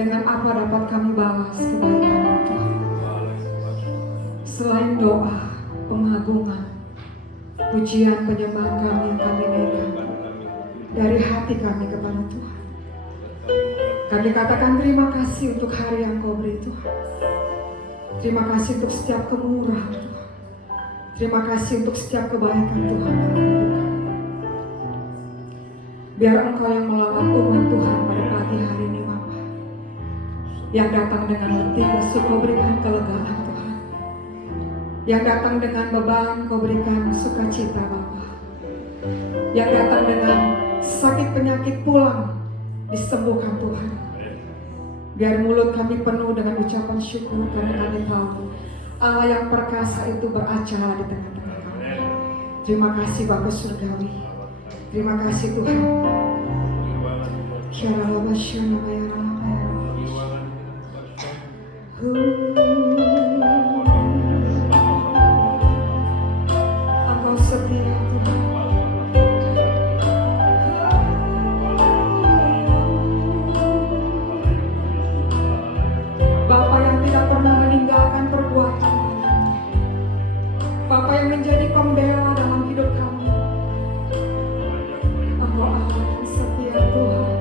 Dengan apa dapat kami balas kebaikan Tuhan? Selain doa, pengagungan, pujian, penyembahan kami yang kami naikkan dari hati kami kepada Tuhan. Kami katakan terima kasih untuk hari yang Kau beri Tuhan. Terima kasih untuk setiap kemurahan Tuhan. Terima kasih untuk setiap kebaikan Tuhan dalam hidup kami. Biar Engkau yang melawat umat Tuhan pada pagi hari ini Bapa. Yang datang dengan letih lesu Kau berikan kelegaan Tuhan. Yang datang dengan beban Kau berikan sukacita Bapa. Yang datang dengan sakit penyakit pulang disembuhkan Tuhan. Biar mulut kami penuh dengan ucapan syukur karena kami tahu Allah yang perkasa itu beracara di tengah-tengah kami. Terima kasih Bapa Surgawi. Terima kasih Tuhan. Engkau setia Tuhan. Bapa yang tidak pernah meninggalkan perbuatan, Bapa yang menjadi pembela dalam hidup kami. Engkau Allah yang setia Tuhan.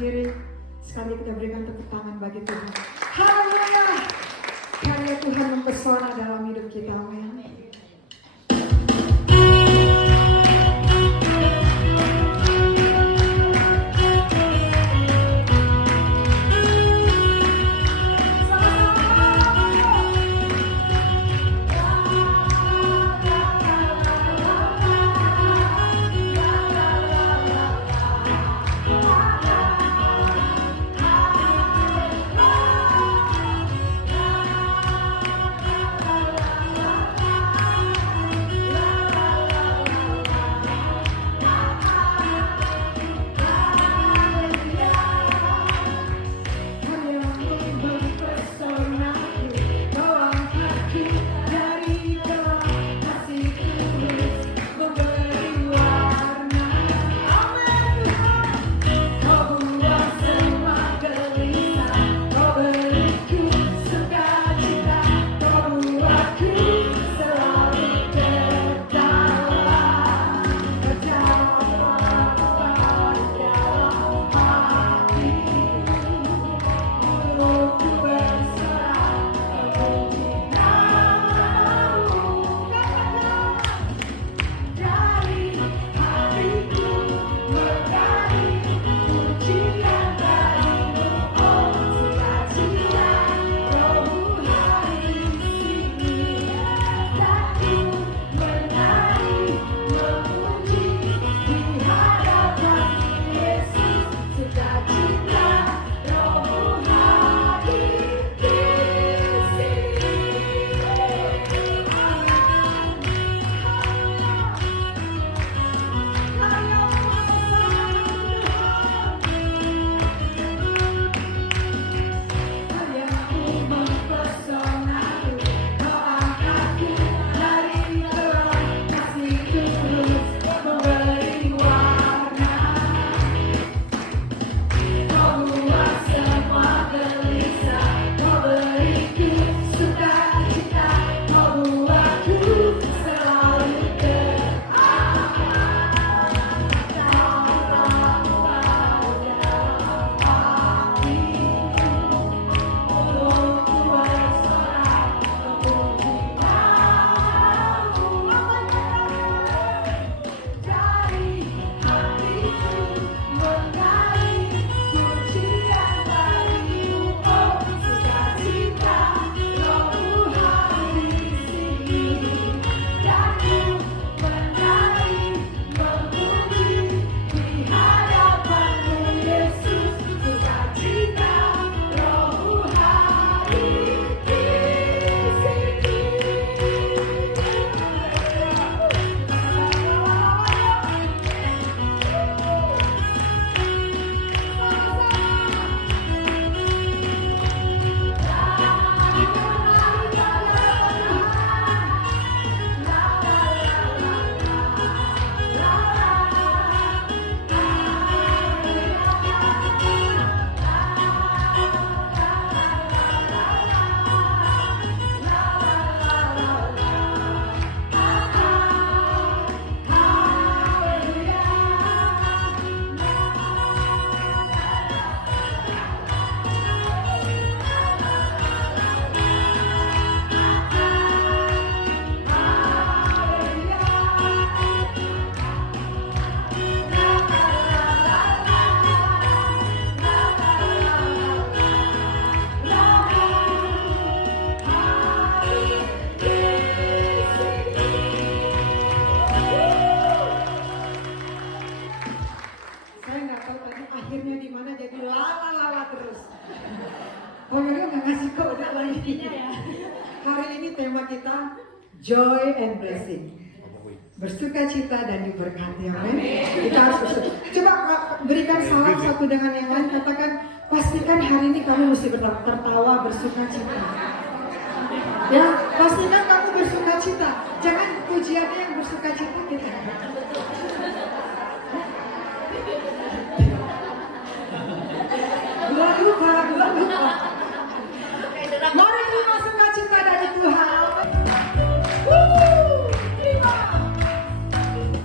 berdiri, sekali kita berikan tepuk tangan bagi Tuhan. Haleluya. Karya Tuhan mempesona dalam hidup kita. Amin. Joy and blessing, bersuka cita dan diberkati. Amin. Kita harus bersuka. Coba berikan salam satu dengan yang lain. Katakan, pastikan hari ini kamu mesti tertawa, bersuka cita. Ya, pastikan kamu bersuka cita. Jangan pujiannya yang bersuka cita kita. Dua lupa. Mari terima sukacita dari Tuhan.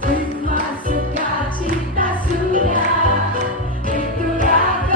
Terima sukacita sudah, itulah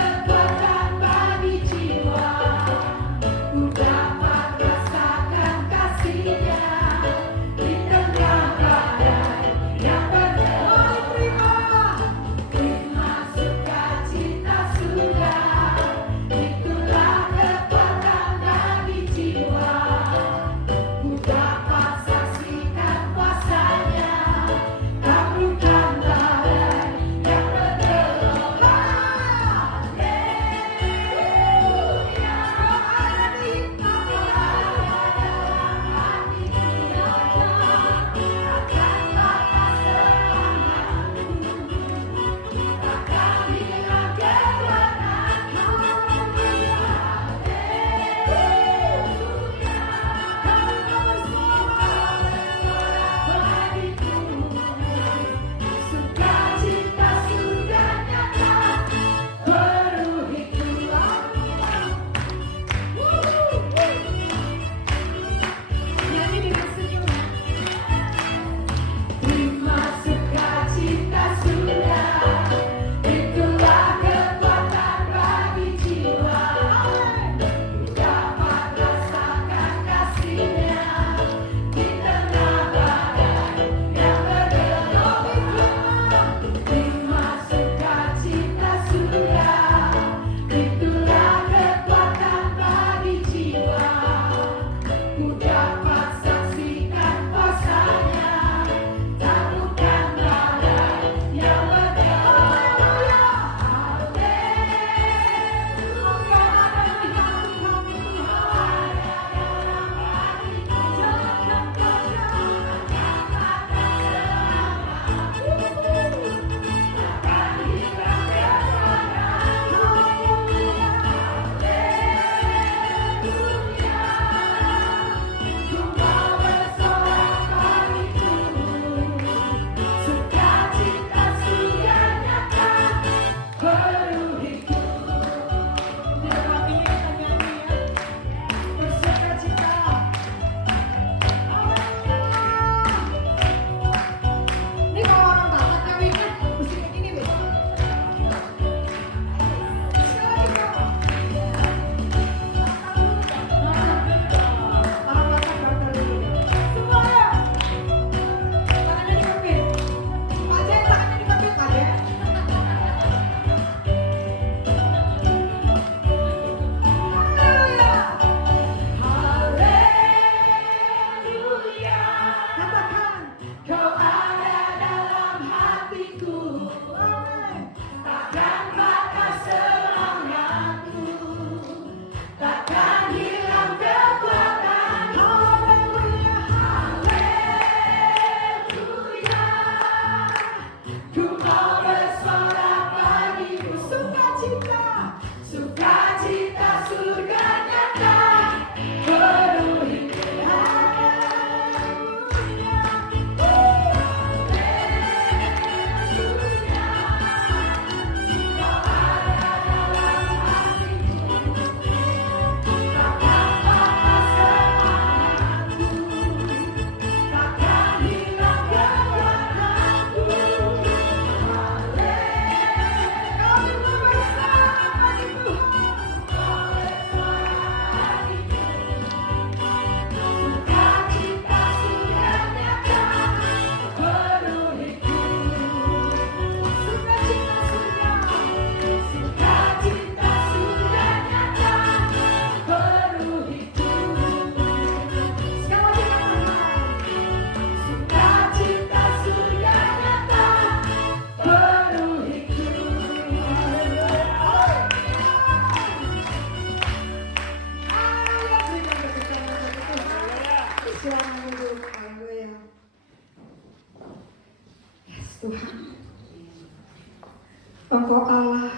Engkau Allah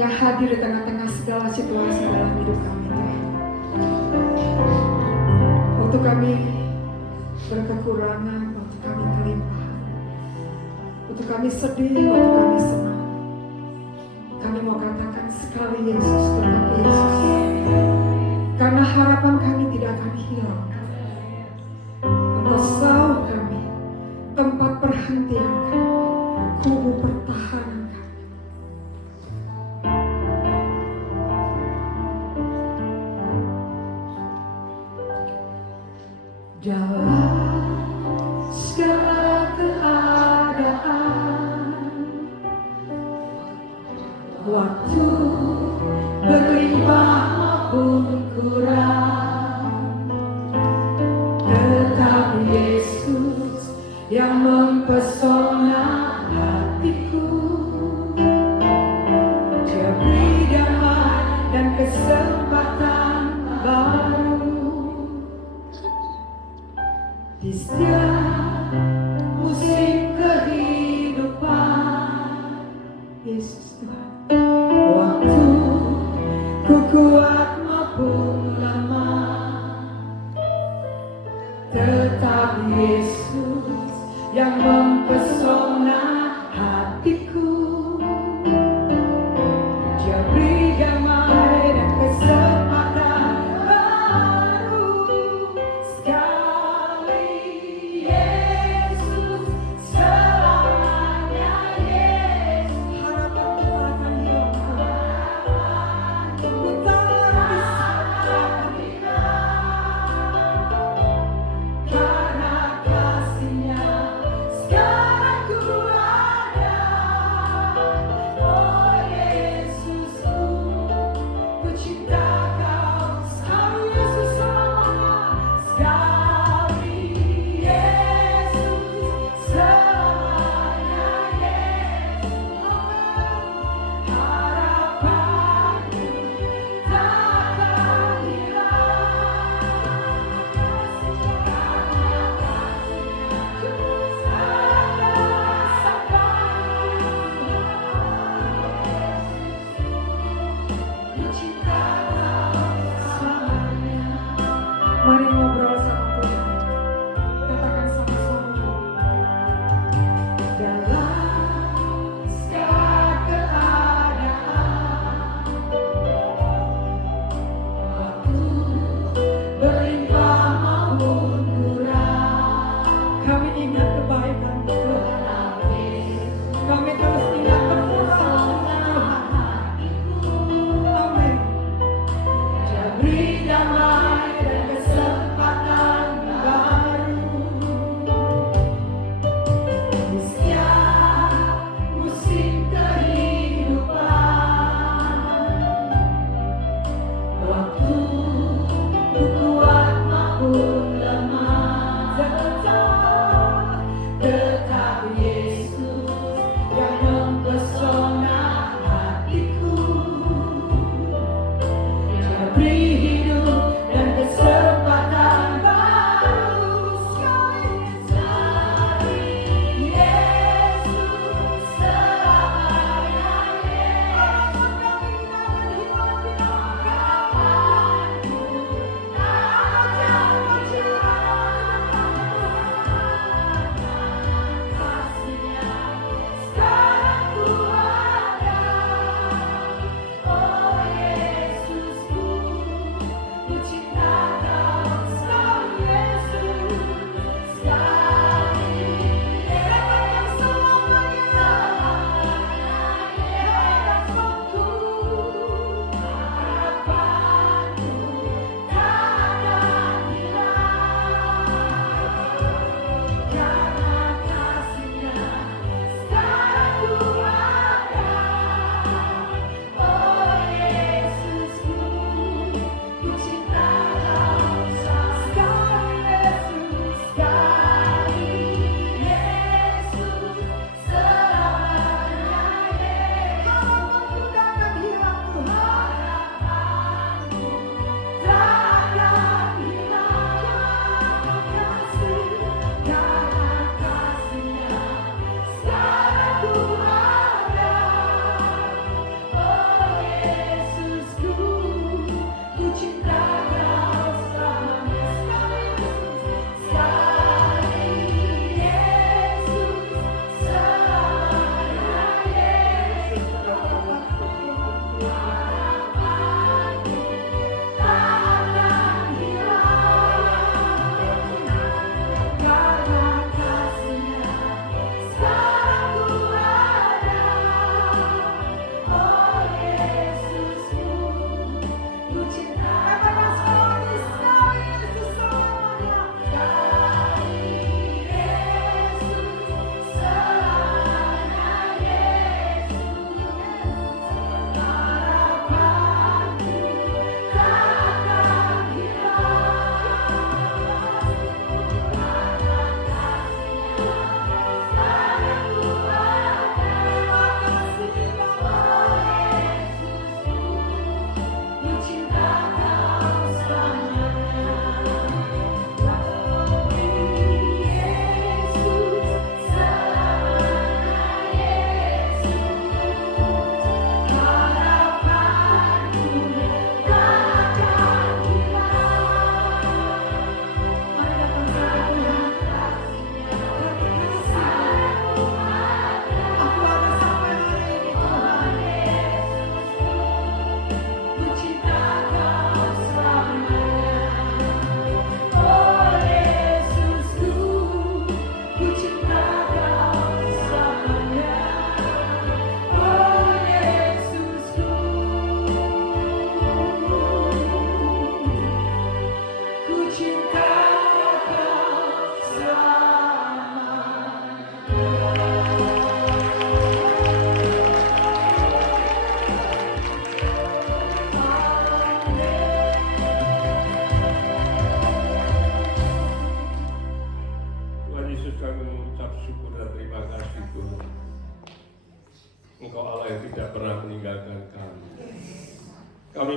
yang hadir di tengah-tengah segala situasi dalam hidup kami, Tuhan. Waktu kami berkekurangan, waktu kami kelimpahan, waktu kami sedih, waktu kami senang, kami mau katakan sekali Yesus, tetap Yesus. Karena harapan kami tidak akan hilang. Engkau selalu kami, tempat perhentian kami, kubu pertahanan kami. Dalam segala keadaan, waktu berlimpah maupun kurang, tetap Yesus yang mempesona hatiku. Dia beri damai dan kesempatan baru di setiap musim kehidupan. Yesus Tuhan, waktu ku kuat maupun lemah, tetap Yesus yang mempesona hatiku. Dia beri damai dan kesempatan baru sekali. Yesus selamanya, Yesus. Harapanku akan hilang, ku tak bisa karena kasih-Nya sekarang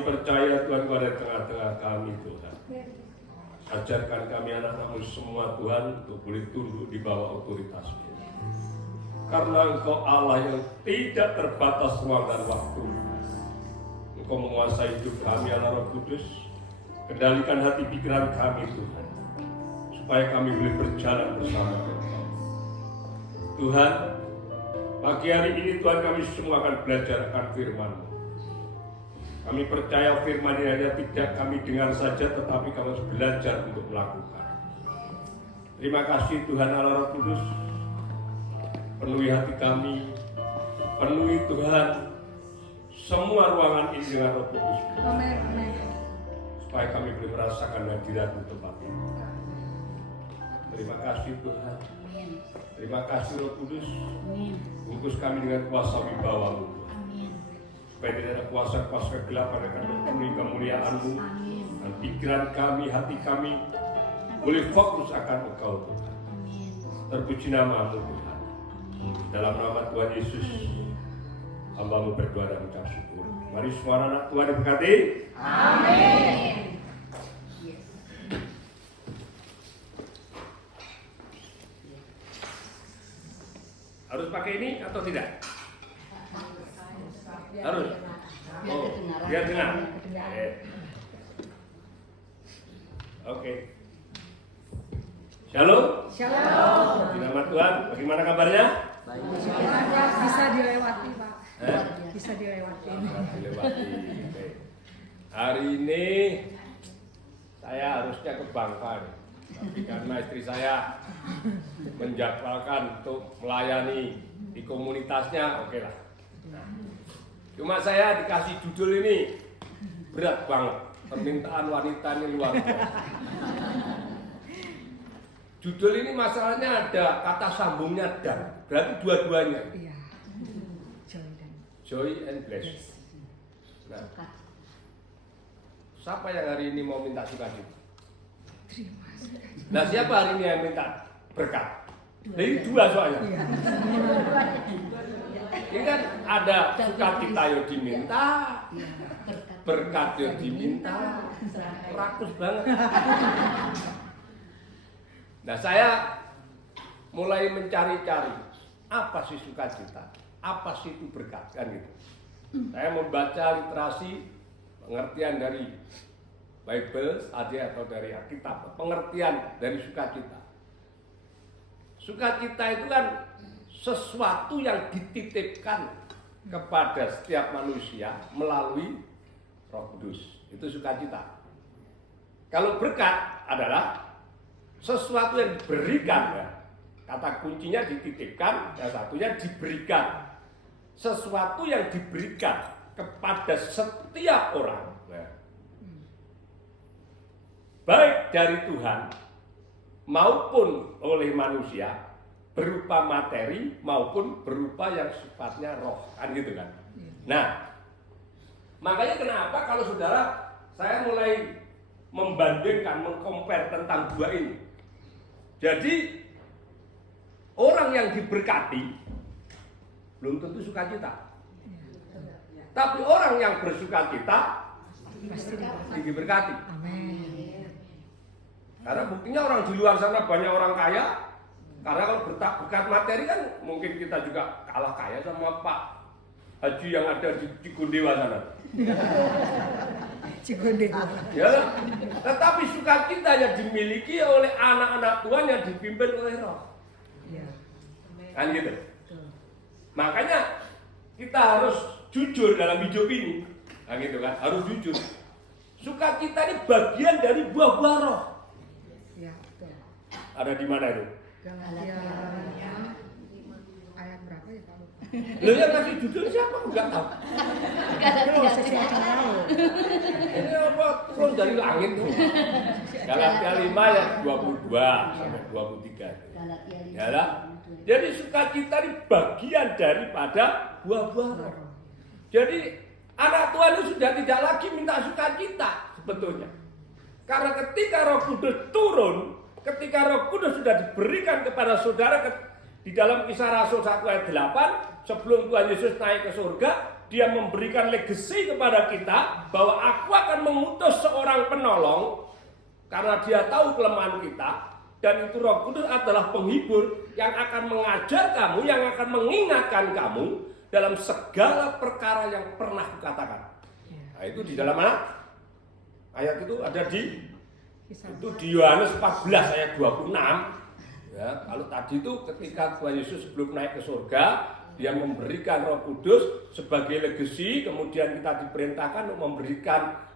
percaya Tuhan kepada tengah-tengah kami Tuhan. Ajarkan kami anak-anakmu semua Tuhan untuk boleh tunduk di bawah otoritas-Mu. Karena Engkau Allah yang tidak terbatas ruang dan waktu. Engkau menguasai hidup kami anak Roh Kudus. Kendalikan hati pikiran kami Tuhan, supaya kami boleh berjalan bersama Engkau. Tuhan, pagi hari ini Tuhan kami semua akan belajar akan firman-Mu. Kami percaya firman ini hanya tidak kami dengar saja, tetapi kami harus belajar untuk melakukan. Terima kasih Tuhan Allah Roh Kudus. Penuhi hati kami, penuhi Tuhan semua ruangan ini dengan Roh Kudus. Amin. Supaya kami boleh merasakan hadirat-Mu tempat ini. Terima kasih Tuhan. Terima kasih Roh Kudus. Bungkus kami dengan kuasa wibawa-Mu. Supaya tidak ada kuasa-kuasa kegelapan yang akan memenuhi kemuliaan-Mu. Dan pikiran kami, hati kami boleh fokus akan Engkau Tuhan. Terpuji nama-Mu Tuhan. Dalam nama Tuhan Yesus, hamba-Mu berdoa dan mengucap syukur. Mari semua anak Tuhan diberkati. Amin. Harus pakai ini atau tidak? Harus. Oh, biar dengar. Oke. Shalom. Di nama Tuhan, bagaimana kabarnya? Bisa dilewati, Pak. Bisa dilewati. Dilewati. Oke. Hari ini saya harusnya ke Bangka, tapi karena istri saya menjadwalkan untuk melayani di komunitasnya, oke lah. Cuma saya dikasih judul ini berat banget, permintaan wanita ini luar biasa. Judul ini masalahnya ada kata sambungnya dan, berarti dua-duanya. Iya. Joy and bless. Nah, siapa yang hari ini mau minta sukacita? Nah, siapa hari ini yang minta berkat? Jadi dua soalnya. Ini kan ada sukacita yang diminta, berkat yang diminta, rakus banget. Nah, saya mulai mencari-cari apa sih sukacita, apa sih itu berkat, kan gitu. Saya membaca literasi pengertian dari Bible tadi atau dari Alkitab, pengertian dari sukacita. Sukacita itu kan sesuatu yang dititipkan kepada setiap manusia melalui Roh Kudus. Itu sukacita. Kalau berkat adalah sesuatu yang diberikan, ya. Kata kuncinya dititipkan, yang satunya diberikan. Sesuatu yang diberikan kepada setiap orang, ya. Baik dari Tuhan maupun oleh manusia, berupa materi maupun berupa yang sifatnya roh, kan gitu kan. Nah, makanya kenapa kalau saudara saya mulai membandingkan, mengcompare tentang dua ini. Jadi orang yang diberkati belum tentu sukacita. Tapi orang yang bersukacita pasti diberkati. Amin. Karena buktinya orang di luar sana banyak orang kaya. Karena kalau berkat materi kan mungkin kita juga kalah kaya sama Pak Haji yang ada di Cigondewa sana. Cigondewa. Ya, tetapi sukacita yang dimiliki oleh anak-anak Tuhan yang dipimpin oleh Roh. Iya. Kan gitu. Makanya kita harus jujur dalam hidup ini. Nah gitu kan, harus jujur. Sukacita ini bagian dari buah-buah roh. Iya, betul. Ada di mana itu? Galatia ayat berapa ya Pak? Loh yang ngasih judul siapa? Enggak tahu. Ini apa turun dari langit tuh? Galatia 5 ayat 22 sampai 23. Ya lah. Jadi sukacita ini bagian daripada buah-buah roh. Jadi anak Tuhan itu sudah tidak lagi minta sukacita sebetulnya. Karena ketika Roh Kudus turun, ketika Roh Kudus sudah diberikan kepada saudara di dalam Kisah Rasul 1 ayat 8, sebelum Tuhan Yesus naik ke surga, Dia memberikan legacy kepada kita bahwa aku akan mengutus seorang penolong karena dia tahu kelemahan kita, dan itu Roh Kudus adalah penghibur yang akan mengajar kamu, yang akan mengingatkan kamu dalam segala perkara yang pernah kukatakan. Nah, itu di dalam mana? Ayat itu ada di Yohanes 14 ayat 26. Ya, kalau tadi itu ketika Tuhan Yesus sebelum naik ke surga, dia memberikan Roh Kudus sebagai legacy, kemudian kita diperintahkan untuk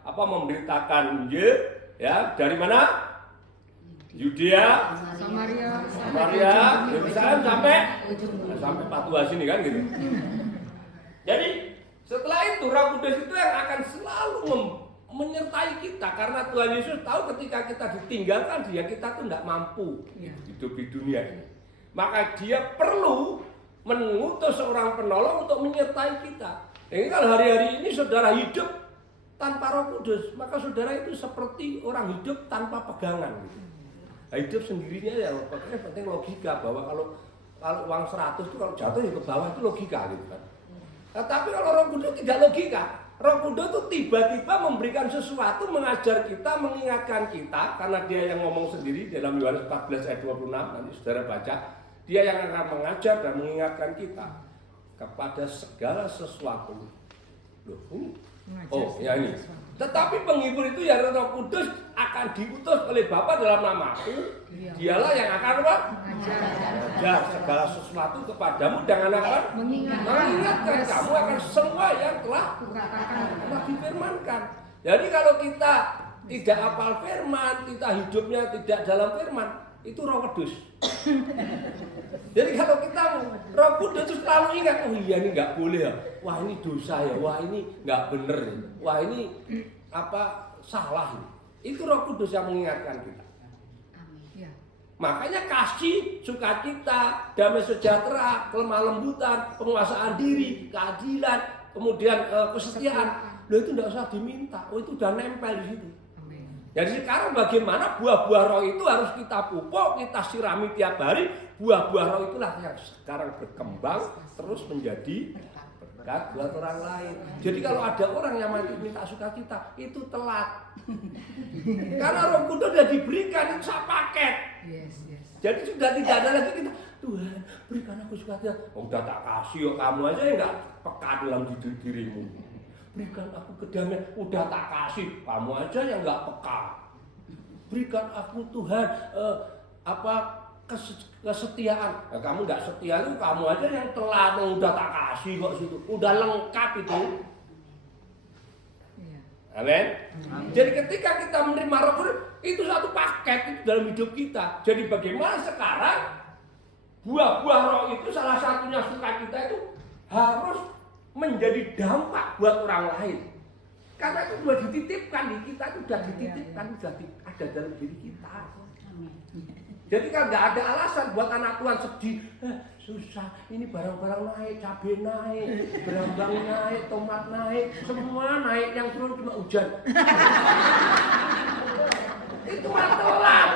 memberitakan Injil, ya, dari mana? Yudea, Samaria, Yerusalem sampai Patua sini kan gitu. Jadi setelah itu Roh Kudus itu yang akan selalu menyertai kita, karena Tuhan Yesus tahu ketika kita ditinggalkan dia, kita tuh tidak mampu hidup di dunia ini. Maka dia perlu mengutus seorang penolong untuk menyertai kita. Jadi kalau hari-hari ini saudara hidup tanpa Roh Kudus, maka saudara itu seperti orang hidup tanpa pegangan gitu. Nah, hidup sendirinya ya, pokoknya penting logika bahwa kalau uang 100 itu kalau jatuh ya ke bawah itu logika gitu kan. Nah, tapi kalau Roh Kudus tidak logika. Roh Kudus itu tiba-tiba memberikan sesuatu, mengajar kita, mengingatkan kita, karena dia yang ngomong sendiri dalam Yohanes 14 ayat 26, nanti saudara baca, dia yang akan mengajar dan mengingatkan kita kepada segala sesuatu. Loh, ini. Oh, ya ini. Tetapi penghibur itu ya Roh Kudus akan diutus oleh Bapa dalam namaku. Dialah yang akan apa? Mengajar segala sesuatu kepadamu dengan apa? Mengingatkan kamu akan semua yang telah difirmankan. Jadi kalau kita tidak hafal firman, kita hidupnya tidak dalam firman, itu Roh Kudus. Jadi kalau kita Roh Kudus itu selalu ingat, oh iya ini nggak boleh ya, wah ini dosa ya, wah ini nggak bener ya, wah ini apa salah. Itu Roh Kudus yang mengingatkan kita. Makanya kasih, sukacita, damai sejahtera, kelemah lembutan, penguasaan diri, keadilan, kemudian kesetiaan, loh itu tidak usah diminta, oh itu udah nempel di situ. Jadi sekarang bagaimana buah-buah roh itu harus kita pupuk, kita sirami tiap hari. Buah-buah roh itulah yang sekarang berkembang terus menjadi berkat buat orang lain. Jadi kalau ada orang yang minta sukacita, itu telat. Karena Roh Kudus sudah diberikan, itu satu paket. Jadi sudah tidak ada lagi kita, Tuhan berikan aku sukacita. Oh, udah tak kasih, kamu aja yang nggak peka dalam dirimu. Berikan aku kedamaian, udah tak kasih, kamu aja yang nggak peka. Berikan aku Tuhan kesetiaan, nah, kamu nggak setia itu kamu aja yang telat, udah tak kasih kok situ, udah lengkap itu. Amin. Jadi ketika kita menerima Roh Kudus, itu satu paket itu dalam hidup kita. Jadi bagaimana sekarang buah-buah roh itu salah satunya sukacita itu harus menjadi dampak buat orang lain. Karena itu sudah dititipkan di kita, itu sudah dititipkan, sudah ada dalam diri kita. Jadi kan nggak ada alasan buat anak Tuhan sedih, susah, ini barang-barang naik, cabai naik, berambang naik, tomat naik, semua naik, yang turun cuma hujan. Itu mah telat.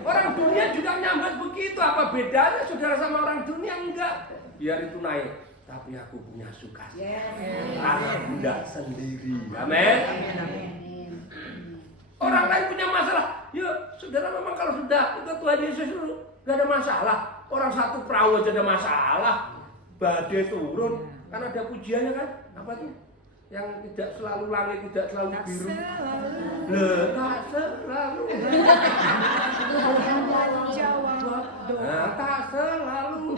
Orang dunia juga nyambut begitu, apa bedanya saudara sama orang dunia? Enggak, biar itu naik. Tapi aku punya sukacita. Karena tidak sendiri. Amin. Orang lain punya masalah. Ya, saudara memang kalau sudah ikut Tuhan Yesus dulu, nggak ada masalah. Orang satu perahu aja ada masalah. Badai turun, kan ada pujiannya kan? Apa tuh? Yang tidak selalu langit, tidak selalu biru. Tak selalu. Tak selalu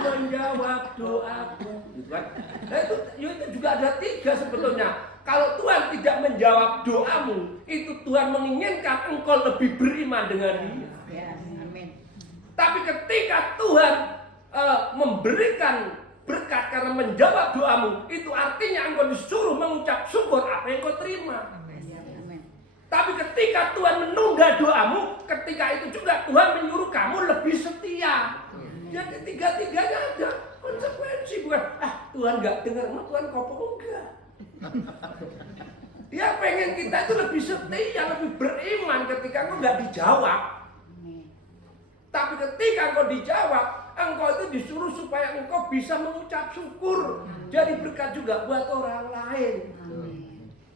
menjawab doaku. Gitu kan? Nah itu juga ada 3 sebetulnya. Kalau Tuhan tidak menjawab doamu, itu Tuhan menginginkan engkau lebih beriman dengan Dia. Tapi ketika Tuhan memberikan berkat karena menjawab doamu, itu artinya engkau disuruh mengucap syukur apa yang kau terima. Tapi ketika Tuhan menunda doamu, ketika itu juga Tuhan menyuruh kamu lebih setia. Jadi 3-tiganya ada konsekuensi, bukan Tuhan nggak dengar, Tuhan kopong enggak. Dia pengen kita itu lebih setia, lebih beriman ketika engkau nggak dijawab. Tapi ketika engkau dijawab, Engkau itu disuruh supaya engkau bisa mengucap syukur. Jadi berkat juga buat orang lain.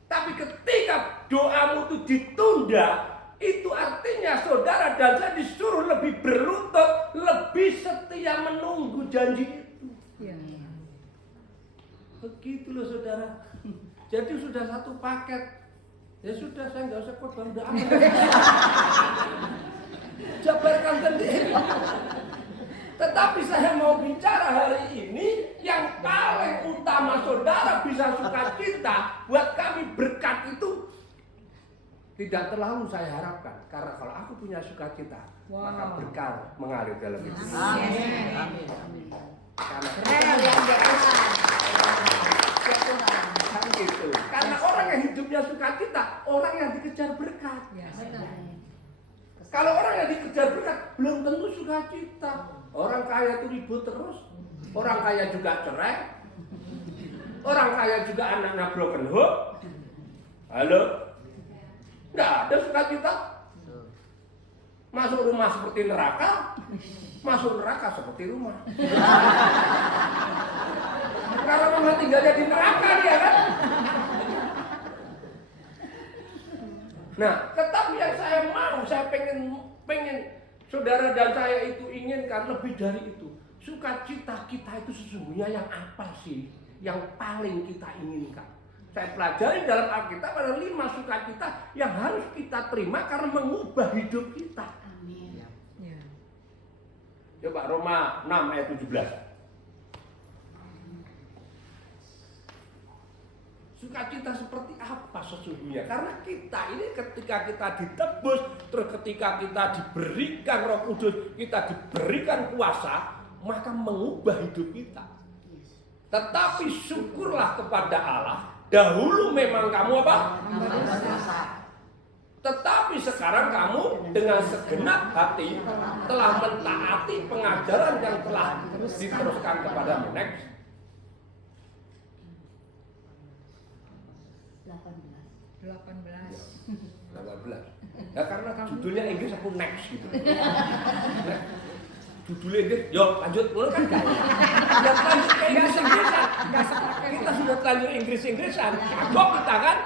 Tapi ketika doamu itu ditunda, itu artinya saudara dan saya disuruh lebih berlutut, lebih setia menunggu janji itu. Begitu loh saudara. Jadi sudah satu paket. Ya sudah, saya nggak usah khotbah, udah aman. Jabarkan sendiri. Tetapi saya mau bicara hari ini yang paling utama saudara bisa sukacita buat kami berkat itu tidak terlalu saya harapkan. Karena kalau aku punya sukacita, maka berkat mengalir dalam hidup. Amin. Kan gitu. Karena orang yang hidupnya sukacita, orang yang dikejar berkat. Kalau orang yang dikejar berkat belum tentu sukacita. Orang kaya itu ribut terus. Orang kaya juga cerai. Orang kaya juga anaknya broken home. Halo? Nggak ada sukacita. Masuk rumah seperti neraka. Masuk neraka seperti rumah. Kalau memang tinggalnya di neraka dia kan. Nah, tetapi yang saya pengen saudara dan saya itu inginkan lebih dari itu. Sukacita kita itu sesungguhnya yang apa sih? Yang paling kita inginkan. Saya pelajari dalam Alkitab ada 5 sukacita yang harus kita terima karena mengubah hidup kita. Amin. Coba Roma 6 ayat 17. Sukacita seperti apa sesungguhnya? Karena kita ini ketika kita ditebus, terus ketika kita diberikan Roh Kudus, kita diberikan kuasa, maka mengubah hidup kita. Tetapi syukurlah kepada Allah, dahulu memang kamu apa? Tetapi sekarang kamu dengan segenap hati telah mentaati pengajaran yang telah diteruskan kepadamu. Next. 18. Ya karena judulnya Inggris aku next gitu. Judulnya Inggris, yuk lanjut, mulai kan gak. Sudah lanjut ke Inggris-Inggrisan. Kita sudah lanjut Inggris-Inggrisan. Kagok kita kan.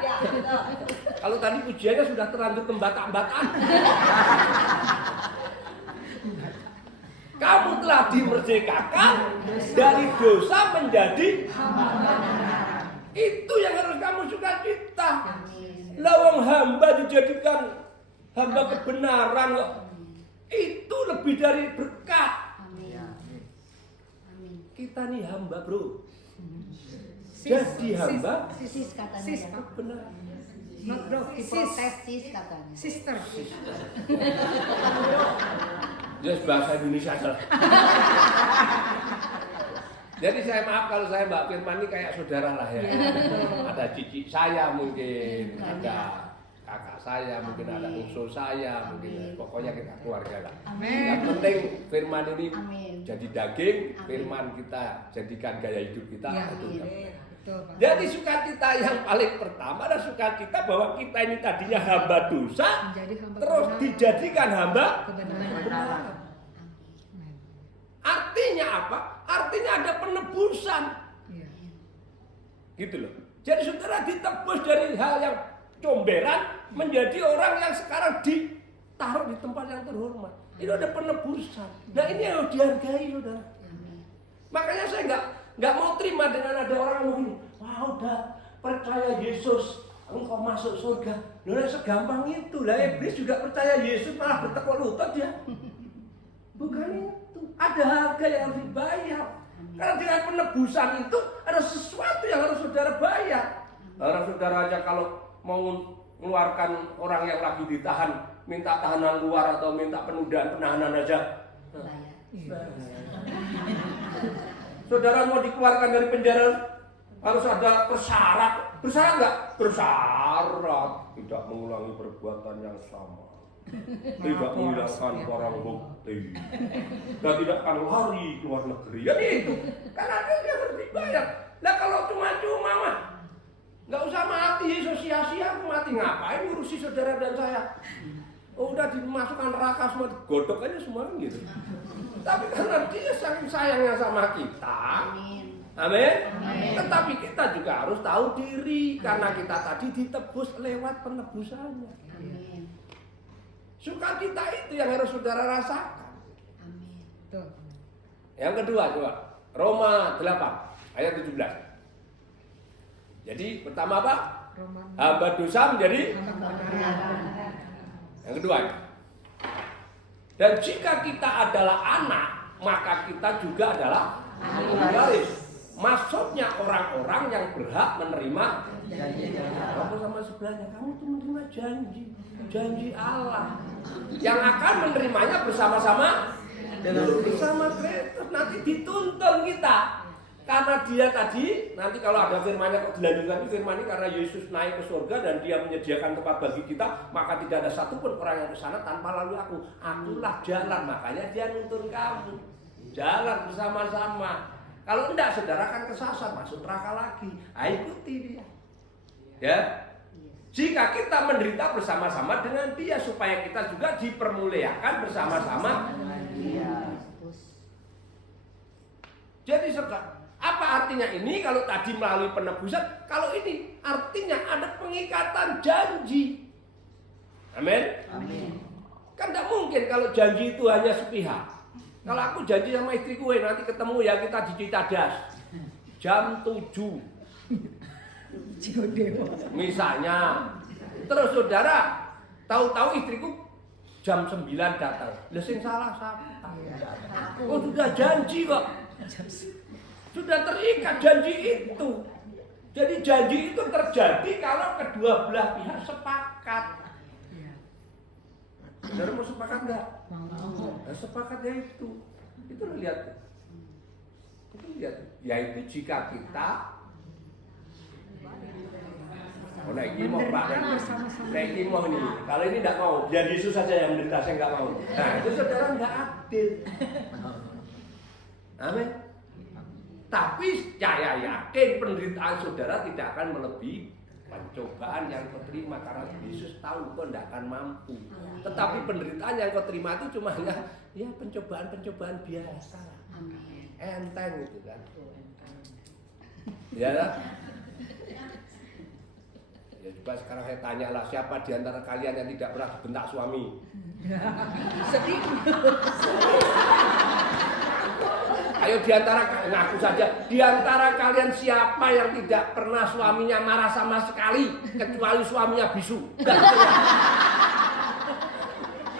Kalau tadi ujiannya sudah terlanjur ke Batak-Bataan. Kamu telah dimerdekakan dari dosa menjadi hamba. Itu yang harus kamu sukacita. Lawang hamba dijadikan hamba kebenaran loh. Itu lebih dari berkat. Kita nih hamba bro. Jadi hamba. Sis katanya. Benar. Not bro, Protes sis katanya. sister. Ya bahasa Indonesia saja. Jadi saya maaf kalau saya Mbak Firman ini kayak saudara lah ya. Ada cici saya mungkin, ada kakak saya, mungkin ada usul saya, mungkin pokoknya kita keluarga lah. Yang penting Firman ini jadi daging, Firman kita jadikan gaya hidup kita. Jadi sukacita yang paling pertama adalah sukacita bahwa kita ini tadinya hamba dosa, terus dijadikan hamba kebenaran. Artinya apa? Artinya ada penebusan. Gitu loh. Jadi saudara ditebus dari hal yang comberan menjadi orang yang sekarang ditaruh di tempat yang terhormat. Itu ada penebusan. Nah ini yang harus dihargai saudara. Makanya saya nggak mau terima dengan ada orang mungkin, wah udah percaya Yesus, engkau masuk surga. Loh segampang itu lah. Iblis juga percaya Yesus malah bertekuk lutut ya. Bukan itu. Ada harga yang harus dibayar. Karena dengan penebusan itu ada sesuatu yang harus saudara bayar. Orang saudara aja kalau mau mengeluarkan orang yang lagi ditahan, minta tahanan luar atau minta penundaan penahanan aja. Saudara mau dikeluarkan dari penjara harus ada persyarat. Bersyarat nggak? Bersyarat. Tidak mengulangi perbuatan yang sama. Tidak menghilangkan barang bukti dan tidak akan lari ke luar negeri. Ya itu karena dia harus dibayar. Nah kalau cuma-cuma mah nggak usah mati, sia-sia aku mati ngapain ngurusi saudara dan saya. udah dimasukkan neraka semua, digodok aja semua kan gitu. Tapi karena dia saking sayangnya sama kita, amin. Tetapi kita juga harus tahu diri karena kita tadi ditebus lewat penebusannya. Amin. Sukacita itu yang harus saudara rasakan. Amin. Yang kedua coba Roma 8 ayat 17. Jadi pertama apa? Hamba dosa menjadi yang kedua. Dan jika kita adalah anak, maka kita juga adalah ahli waris. Maksudnya orang-orang yang berhak menerima janji. Kamu sama sebelahnya, kamu tuh menerima janji Allah yang akan menerimanya bersama-sama bersama Kristus. Nanti dituntun kita. Karena dia tadi, nanti kalau ada firman-Nya kok dilanjutkan firman ini karena Yesus naik ke surga dan dia menyediakan tempat bagi kita, maka tidak ada satupun orang yang ke sana tanpa lalu aku. Akulah jalan, makanya dia nuntun kamu. Jalan bersama-sama. Kalau enggak, saudara akan kesasar, masuk neraka lagi. Ikuti dia. Ya. Jika kita menderita bersama-sama dengan dia supaya kita juga dipermuliakan bersama-sama. Jadi sekarang apa artinya ini? Kalau tadi melalui penebusan, kalau ini artinya ada pengikatan janji. Amin. Kan tidak mungkin kalau janji itu hanya sepihak. Kalau aku janji sama istriku, nanti ketemu ya kita di Citadas jam 7. Misalnya. Terus saudara tahu-tahu istriku jam 9 datang. Lah sing salah siapa? Oh sudah janji kok. Sudah terikat janji itu. Jadi janji itu terjadi kalau kedua belah pihak sepakat. Saudara mau sepakat enggak? Nah, sepakatnya itu lihat. Itu lihat. Yaitu jika kita ini mau Pak, ini mau ini. Kalau ini enggak mau, biar Yesus saja yang menderita, saya enggak mau. Nah, itu saudara enggak adil. Amin. Tapi saya yakin penderitaan saudara tidak akan melebihi pencobaan yang kau terima karena Yesus tahu kau tidak akan mampu. Tetapi penderitaan yang kau terima itu cuma ya pencobaan biasa. Enteng gitu kan. Ya. Ya coba sekarang saya tanyalah siapa di antara kalian yang tidak pernah dibentak suami? Sedih. Ayo ngaku saja, di antara kalian siapa yang tidak pernah suaminya marah sama sekali kecuali suaminya bisu?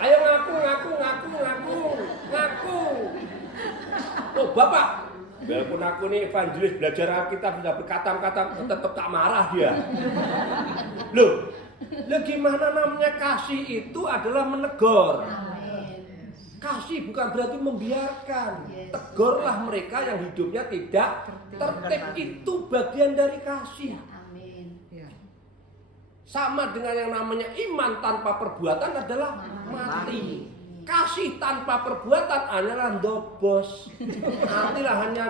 Ayo ngaku. Oh Bapak, walaupun aku nih evangelis belajar Alkitab sudah berkata-kata tetap tak marah dia. Loh gimana namanya kasih itu adalah menegur. Kasih bukan berarti membiarkan. Tegurlah mereka yang hidupnya tidak tertib. Itu bagian dari kasih. Sama dengan yang namanya iman tanpa perbuatan adalah mati. Kasih tanpa perbuatan adalah dobos. Artinya hanya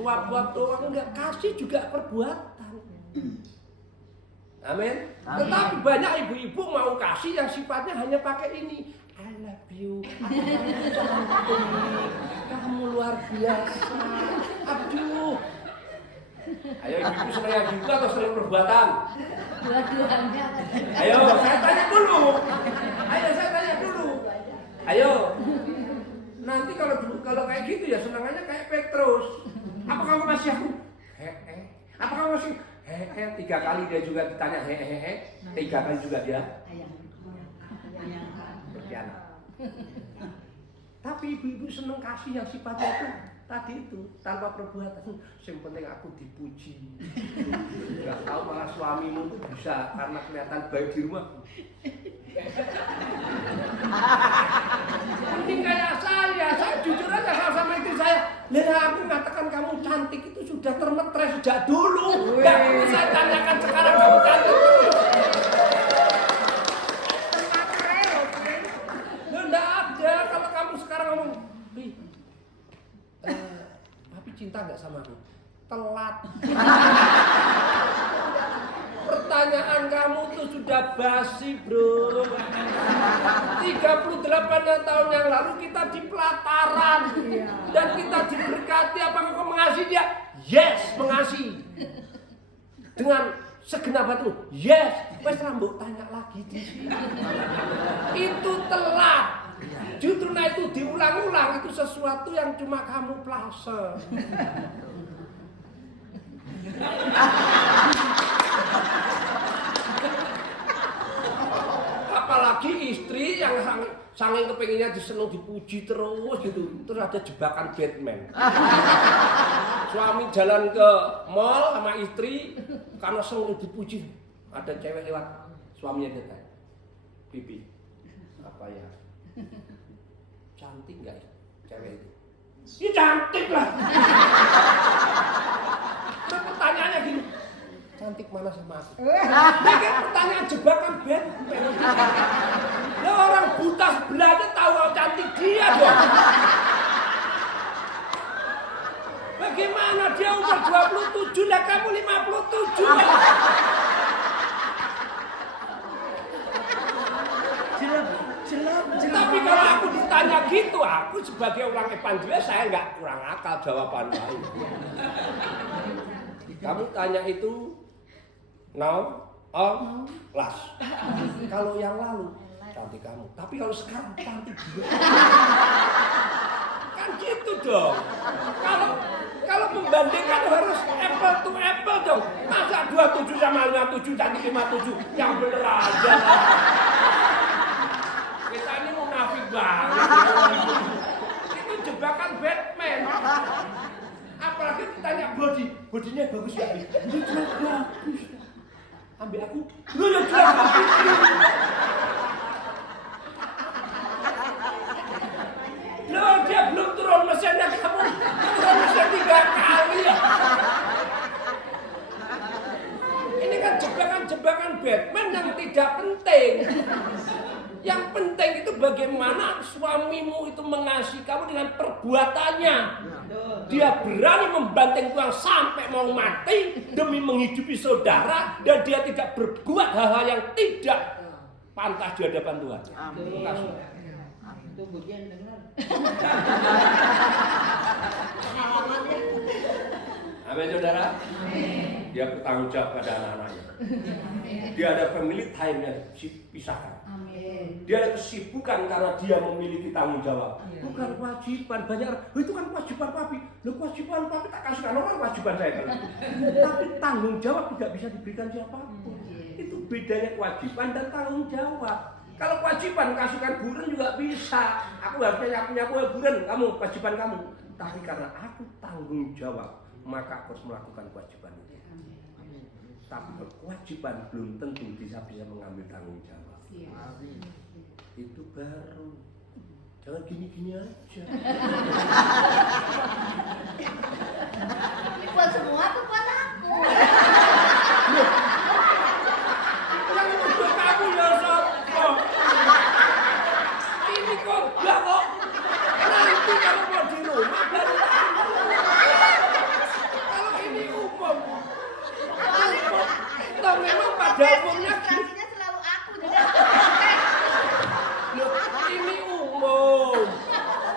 tuap-tuap doang. Enggak, kasih juga perbuatan. Amin. Tetapi banyak ibu-ibu mau kasih yang sifatnya hanya pakai ini. I love you. Kamu luar biasa. Aduh. Ayo ibu senang yang gitu atau senang perbuatan? Dua-duanya. Ayo saya tanya dulu. Ayo. Nanti kalau kayak gitu ya senangannya kayak Petrus. Apa kamu masih aku? Apa kamu masih? 3 kali dia juga ditanya 3 kali juga dia. Berkhianat. Tapi ibu-ibu seneng kasih yang sifatnya itu tadi itu tanpa perbuatan. Yang penting aku dipuji. Gak tahu malah suamimu tuh bisa karena kelihatan baik di rumah. Ini kayak saya jujur aja sama istri saya. Lihat aku mengatakan kamu cantik itu sudah termetres sejak dulu. Gak perlu saya tanyakan sekarang kamu cantik. Nggak ada kalau kamu sekarang ngomong, papi cinta nggak sama aku? Telat. Pertanyaan kamu tuh sudah basi bro. tahun yang lalu kita di pelataran dan kita diberkati. Apakah kau mengasihi dia? Yes, mengasihi. Dengan segenap hati, yes. Wes rambut tanya lagi di sini. Itu telat. Justru itu diulang-ulang, itu sesuatu yang cuma kamu plase. Apalagi istri yang saking kepenginnya diseneng dipuji terus gitu. Terus ada jebakan Batman. Suami jalan ke mall sama istri karena seneng dipuji. Ada cewek lewat, suaminya datang. Bibi, apa ya? Cantik nggak ya cewek itu? Ya cantik lah. Terus pertanyaannya gini, cantik mana sama aku? Ini kan pertanyaan jebakan Batman. Ya orang buta sebelahnya tahu kalau cantik dia dong. Bagaimana dia umur 27 lah kamu 57 ya? Tapi kalau aku ditanya gitu, aku sebagai orang evangelis saya nggak kurang akal jawabannya. Kamu tanya itu now or last. Kalau yang lalu cantik kamu, tapi kalau sekarang cantik dia. Kan gitu dong. Kalau membandingkan harus apple to apple dong. Masa 27 sama 57 cantik 57 yang bener aja. Kita ini munafik banget. Itu jebakan Batman. Apalagi ditanya bodinya bagus ya? Itu jelas bagus. Ambil aku, lu ya jelas bagus. Loh, dia belum turun mesinnya, kamu turun mesin 3 kali ya. Ini kan jebakan-jebakan Batman yang tidak penting. Yang penting itu bagaimana suamimu itu mengasihi kamu dengan perbuatannya. Dia berani membanting tulang sampai mau mati demi menghidupi saudara, dan dia tidak berbuat hal-hal yang tidak pantas di hadapan Tuhan. Terima kasih. Itu bagian dengar. Amin saudara. Dia bertanggung jawab pada anak-anaknya. Dia ada family time yang dipisahkan. Dia ada kesibukan karena dia memiliki tanggung jawab. Bukan kewajiban. Banyak orang, itu kan kewajiban papi. Loh, kewajiban papi tak kasihkan orang, kewajiban saya. Tapi tanggung jawab tidak bisa diberikan siapapun. Itu bedanya kewajiban dan tanggung jawab. Kalau kewajiban kasihkan buren juga bisa. Aku harusnya nyapu buren, kamu kewajiban kamu. Tapi karena aku tanggung jawab, maka aku harus melakukan kewajiban itu. Tapi kalau kewajiban belum tentu bisa mengambil tanggung jawab. Itu baru. Jangan gini-gini aja. Ini buat semua atau buat aku? Yang untuk kamu ya sob. Ini kok enggak kok. Nanti kalau mau di rumah baru. Kalau ini umum. Toh memang pada umumnya Kasihnya selalu aku. Jadi loh, ini umum.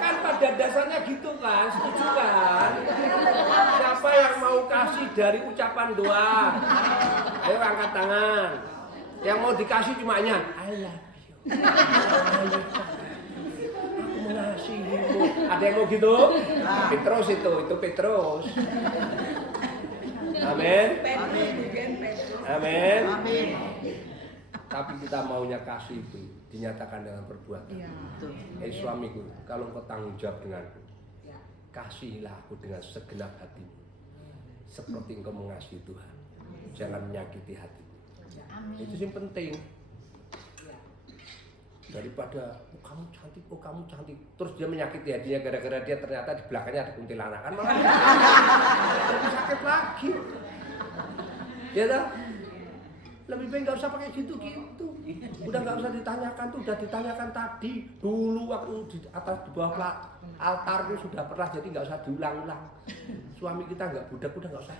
Kan pada dasarnya gitu kan, setuju kan? Siapa yang mau kasih dari ucapan doa? Ayo angkat tangan. Yang mau dikasih cuma I love you. Aku mengasihimu. Ada yang mau gitu? Petrus itu Petrus. Amin. Amin. Tapi kita maunya kasih itu dinyatakan dengan perbuatan. Suamiku, kalau engkau tanggung jawab denganku, kasihilah aku dengan segenap hatimu, seperti engkau mengasihi Tuhan. Jangan menyakiti hatimu. Itu yang penting. Daripada kamu cantik, terus dia menyakiti hatinya gara-gara dia ternyata di belakangnya ada kuntilanak, kan malah lebih sakit lagi. Ya tak? Lebih baik nggak usah pakai gitu. Udah nggak usah ditanyakan tuh, udah ditanyakan tadi dulu waktu di atas di bawah altar itu sudah pernah, jadi nggak usah diulang-ulang. Suami kita nggak budak, udah nggak usah.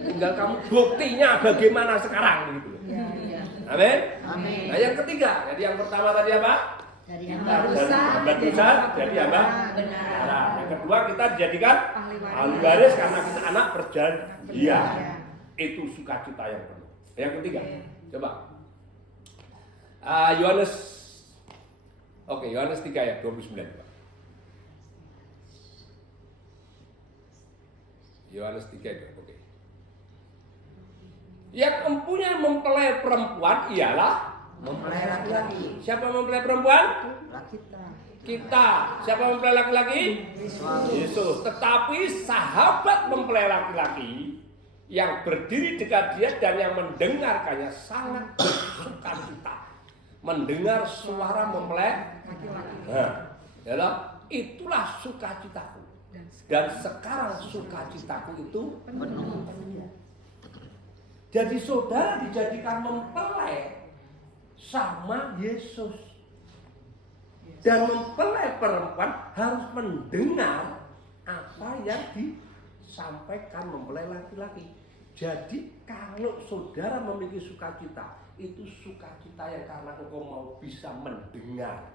Tinggal kamu buktinya bagaimana sekarang gitu. Amin. Amin. Nah yang ketiga, jadi yang pertama tadi apa? Dari Hamba hamba rusak, Hamba dosa, jadi hamba benar. benar. Yang kedua kita dijadikan Ahli waris. ahli waris karena kita anak perjanjian. Itu sukacita yang penuh. Yang ketiga, coba Yohanes, oke Yohanes 3 ayat 29. Yohanes 3 itu, oke. Yang mempunyai mempelai perempuan ialah Mempelai laki-laki. siapa mempelai perempuan? Kita. Kita. Siapa mempelai laki-laki? Yesus. Tetapi sahabat mempelai laki-laki yang berdiri dekat dia dan yang mendengarkannya sangat bersukacita mendengar suara mempelai. Nah, adalah itulah sukacitaku. Dan sekarang sukacitaku itu penuh. Jadi saudara dijadikan mempelai sama Yesus. Dan mempelai perempuan harus mendengar apa yang disampaikan mempelai laki-laki. Jadi kalau saudara memiliki sukacita, itu sukacita yang karena engkau mau bisa mendengar.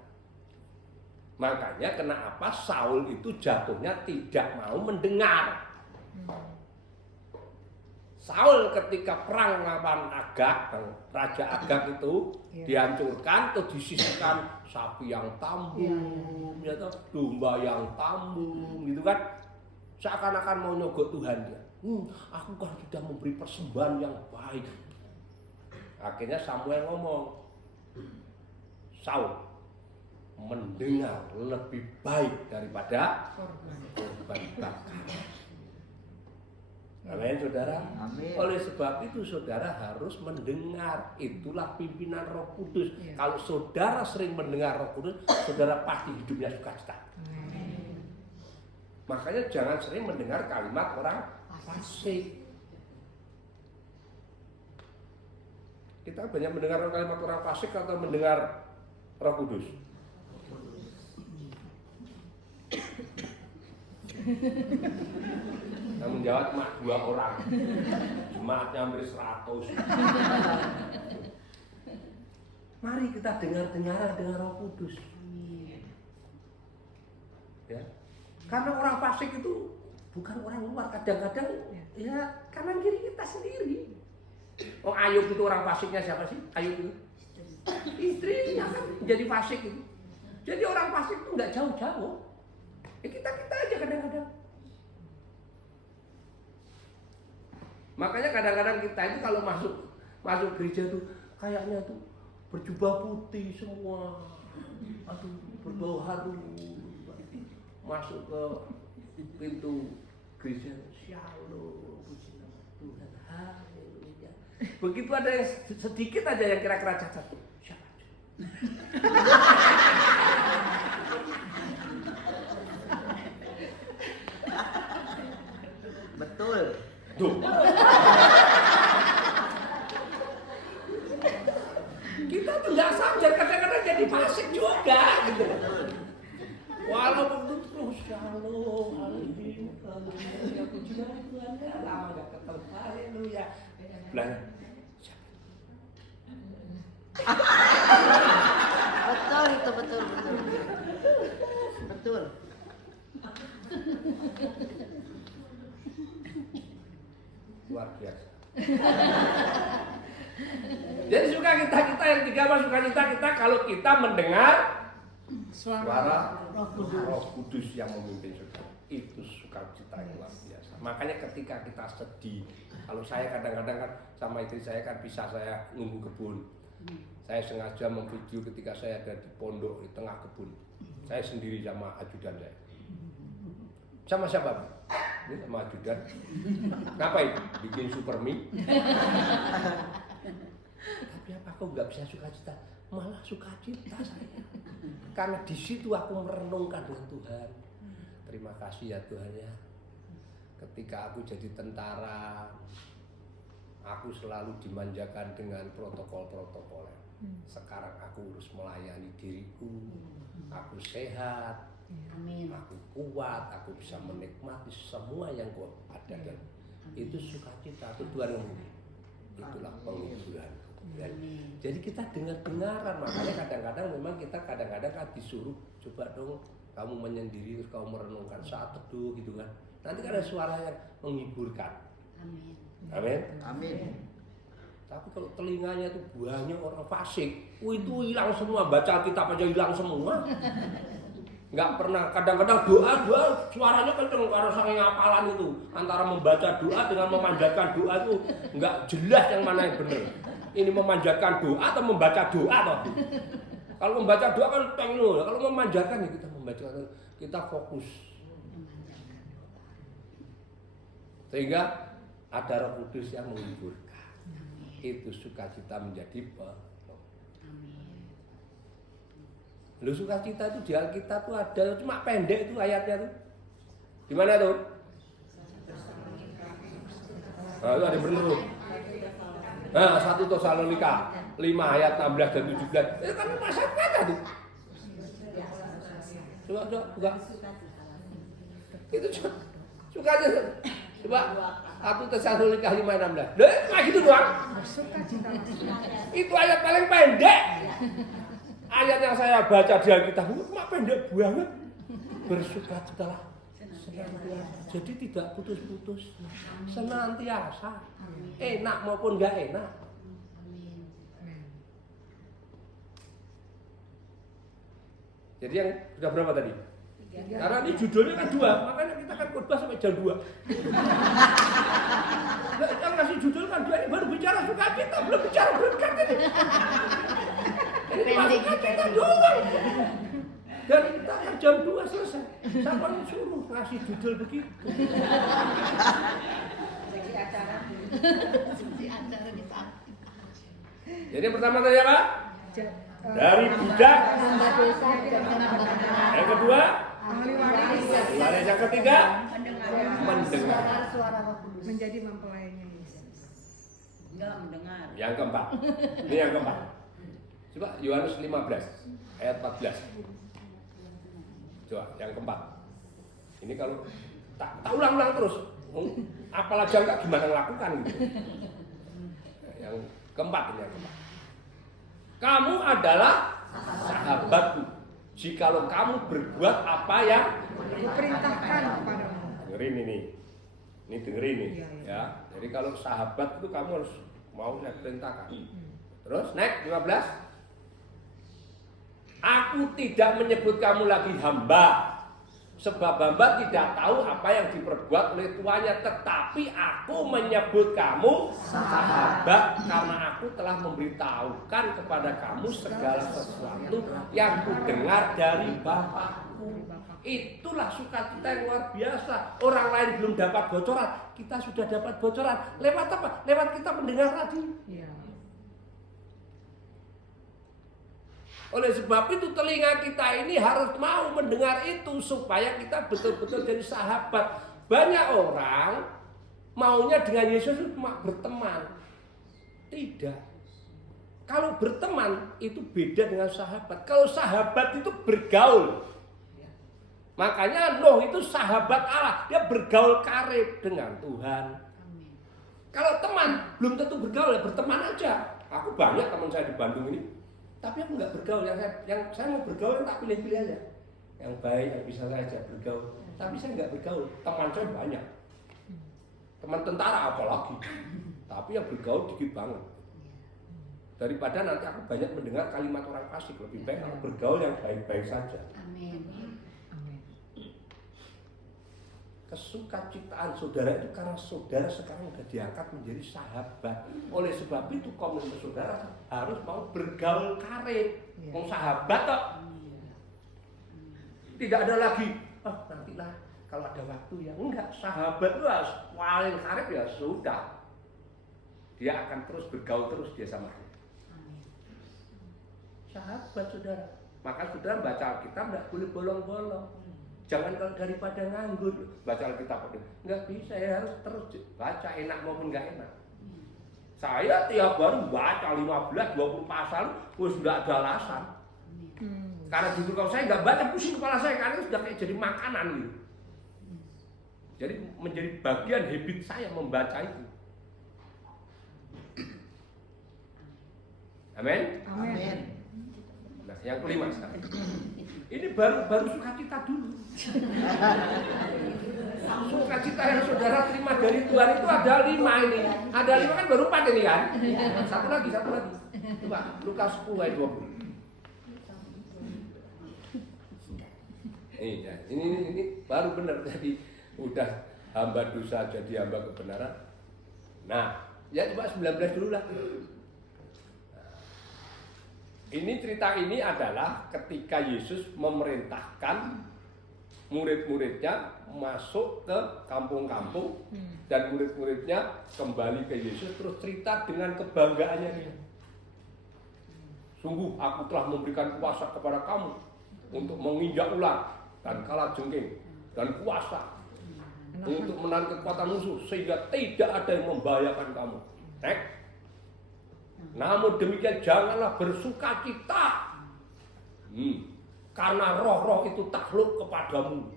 Makanya kenapa Saul itu jatuhnya tidak mau mendengar. Saul ketika perang melawan Agag, Raja Agag itu dihancurkan, atau disisihkan sapi yang tambung, ya toh, domba yang tambung, gitu kan? Seakan-akan mau nyogok Tuhan dia. Aku kan sudah memberi persembahan yang baik. Akhirnya Samuel ngomong, Saul mendengar lebih baik daripada korban bakar. Amin, saudara. Amin. Oleh sebab itu saudara harus mendengar. Itulah pimpinan Roh Kudus. Kalau saudara sering mendengar Roh Kudus, saudara pasti hidupnya sukacita. Makanya jangan sering mendengar kalimat orang fasik. Kita banyak mendengar kalimat orang fasik atau mendengar Roh Kudus. Yang menjawab cuma 2 orang, jemaatnya hampir 100. Mari kita dengar Roh Kudus. Ya. Karena orang fasik itu bukan orang luar, kadang-kadang ya kanan kiri kita sendiri. Oh Ayub itu orang fasiknya siapa sih? Ayub itu istrinya kan jadi fasik itu. Jadi orang fasik itu nggak jauh-jauh. Kita aja kadang-kadang. Makanya kadang-kadang kita itu kalau masuk gereja tuh kayaknya tuh berjubah putih semua, aduh berbau harum, masuk ke pintu gereja, shalom, puji nama Tuhan, haleluya. Begitu ada yang sedikit aja yang kira-kira cacat, siapa aja? Betul. Tuh. Kita tuh nggak sadar kadang-kadang jadi fasik juga gitu. Walaupun itu terus shalom, haleluya, puji nama Tuhan, lama nggak ketemu, haleluya. Nah, Betul itu betul. Betul. luar biasa. Jadi sukacita kita yang tiga sukacita kita kalau kita mendengar suara Roh Kudus yang memimpin saudara. Itu sukacita yang luar biasa. Makanya ketika kita sedih, kalau saya kadang-kadang kan sama istri saya kan bisa saya nunggu kebun. Saya sengaja memvideo ketika saya ada di pondok di tengah kebun. Saya sendiri sama ajudan saya. Sama siapa? Ini sama ajudan. Ngapain? Bikin super mie. Tapi apa aku nggak bisa sukacita? Malah sukacita saya. Karena di situ aku merenungkan dengan Tuhan. Terima kasih ya Tuhan ya. Ketika aku jadi tentara, aku selalu dimanjakan dengan protokol-protokol. Sekarang aku harus melayani diriku. Aku sehat. Amin. Aku kuat, aku bisa menikmati semua yang kau ada dan itu sukacita, itu Tuhan yang itulah penghiburan. Jadi kita dengar-dengaran, makanya kadang-kadang memang kita kadang-kadang kan disuruh coba dong kamu menyendiri terus kamu merenungkan saat teduh gitu kan. Nanti kan ada suara yang menghiburkan. Amin. Amin. Amin. Tapi kalau telinganya itu banyak orang fasik, itu hilang semua, baca kitab aja hilang semua. Nggak pernah, kadang-kadang doa suaranya kenceng karena saking hafalan itu. Antara membaca doa dengan memanjatkan doa itu nggak jelas yang mana yang benar. Ini memanjatkan doa atau membaca doa toh? Kalau membaca doa kan pengen, kalau memanjatkan ya kita membaca, kita fokus. Sehingga ada Roh Kudus yang menghiburkan. Itu sukacita menjadi penuh. Lu sukacita itu di Alkitab tuh ada, cuma pendek itu ayatnya tuh. Di mana tuh? Nah, itu ada bener tuh. Nah, 1 Tesalonika 5 ayat 16 dan 17. Itu kan masa kata tuh. Coba buka. Itu sukacita. Coba 1 Tesalonika 5 ayat 16. Loh, kayak gitu doang. Itu ayat paling pendek. Ayat yang saya baca di Alkitab itu cuma pendek banget. Bersukacitalah senantiasa. Jadi tidak putus-putus. Senantiasa. Enak maupun enggak enak. Jadi yang sudah berapa tadi? Karena ini judulnya kan 2, makanya kita kan khotbah sampai jam 2. Kita ngasih judul kan 2, ini baru bicara sukacita, belum bicara berkat ini. Ini cuma sukacita doang. Dan kita kan jam 2 selesai. Siapa yang suruh ngasih judul begitu? Jadi yang pertama tadi apa? Dari budak. Yang kedua? Ahli waris. Waris yang ketiga? Mendengar. Suara Roh Kudus. Menjadi mempelainya Yesus. Enggak mendengar. Yang keempat. Ini yang keempat. Coba Yohanes 15 ayat 14. Coba yang keempat. Ini kalau tak ulang-ulang terus, apalah jangka gimana ngelakukan gitu. Yang keempat ini yang keempat. Kamu adalah sahabatku jikalau kamu berbuat apa yang Kuperintahkan kepadamu. dengerin ini dengerin ini Iya. ya. Jadi kalau sahabat itu kamu harus mau saya perintahkan. Terus next 15. Aku tidak menyebut kamu lagi hamba, sebab hamba tidak tahu apa yang diperbuat oleh tuannya, tetapi aku menyebut kamu sahabat karena aku telah memberitahukan kepada kamu segala sesuatu yang kudengar dari Bapakku. Itulah sukacita yang luar biasa. Orang lain belum dapat bocoran, kita sudah dapat bocoran. Lewat apa? Lewat kita mendengar tadi. Iya. Oleh sebab itu telinga kita ini harus mau mendengar itu supaya kita betul-betul jadi sahabat. Banyak orang maunya dengan Yesus itu cuma berteman. Tidak. Kalau berteman itu beda dengan sahabat. Kalau sahabat itu bergaul. Makanya Nuh itu sahabat Allah. Dia bergaul karib dengan Tuhan. Kalau teman belum tentu bergaul, ya berteman aja. Aku banyak teman saya di Bandung ini. Tapi aku nggak bergaul, yang saya mau bergaul yang tak pilih-pilih aja, yang baik, yang bisa saya ajak bergaul. Tapi saya nggak bergaul, teman saya banyak, teman tentara apalagi, tapi yang bergaul dikit banget. Daripada nanti aku banyak mendengar kalimat orang fasik, lebih baik aku bergaul yang baik-baik saja. Amin. Kesukacitaan saudara itu karena saudara sekarang sudah diangkat menjadi sahabat. Oleh sebab itu komunitas saudara harus mau bergaul karib. Mau sahabat kok. Tidak ada lagi, nantilah kalau ada waktu ya. Enggak, sahabat itu harus paling karib ya sudah. Dia akan terus bergaul terus dia sama dia. Sahabat saudara. Maka saudara baca Alkitab tidak boleh bolong-bolong. Jangan kalau daripada nganggur baca Alkitab itu nggak bisa, ya harus terus baca enak maupun nggak enak. Saya tiap hari baca 15-20 pasal, sudah ada alasan. Karena justru kalau saya nggak baca pusing kepala saya karena sudah kayak jadi makanan gitu. Jadi menjadi bagian habit saya membaca itu. Amin. Amin. Nah, yang kelima sekarang. Ini baru sukacita dulu. Sukacita yang saudara terima dari Tuhan itu ada 5 ini. Ada 5 kan baru 4 ini kan? Satu lagi. Coba Lukas 10 ayat 20. Ini baru benar, jadi udah hamba dosa jadi hamba kebenaran. Nah, ya coba 19 dulu lah. Ini cerita ini adalah ketika Yesus memerintahkan murid-muridnya masuk ke kampung-kampung dan murid-muridnya kembali ke Yesus terus cerita dengan kebanggaannya dia. Sungguh aku telah memberikan kuasa kepada kamu untuk menginjak ular dan kalajengking dan kuasa untuk menahan kekuatan musuh sehingga tidak ada yang membahayakan kamu. Namun demikian janganlah bersukacita karena roh-roh itu takluk kepadamu,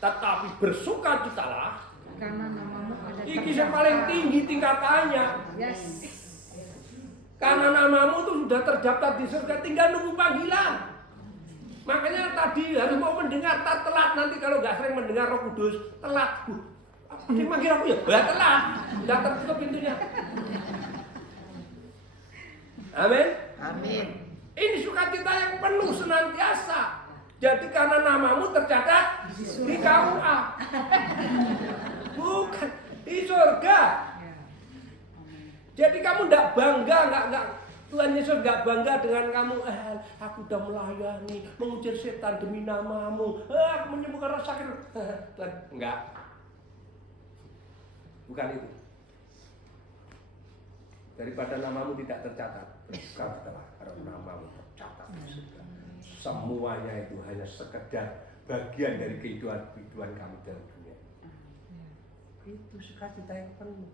tetapi bersukacitalah Karena namamu ada. iki yang paling tinggi tingkatannya. Yes. Karena namamu itu sudah terdaftar di surga, tinggal nunggu panggilan. Makanya tadi harus mau mendengar, telat nanti kalau nggak sering mendengar Roh Kudus, telat. Dia manggil aku ya, telat, udah tertutup pintunya. Amin. Amin. Ini sukacita yang penuh senantiasa. Jadi karena namamu tercatat di KUA, bukan di surga. Jadi kamu tidak bangga, nggak Tuhan Yesus nggak bangga dengan kamu. Aku udah melayani, mengusir setan demi namamu. Aku menyembuhkan rasa sakit. Tuhan, enggak. Bukan itu. Daripada namamu tidak tercatat, berkatalah karena namamu tercatat di surga. Semuanya itu hanya sekedar bagian dari kehidupan kami dalam dunia. Itu sukacita yang penuh.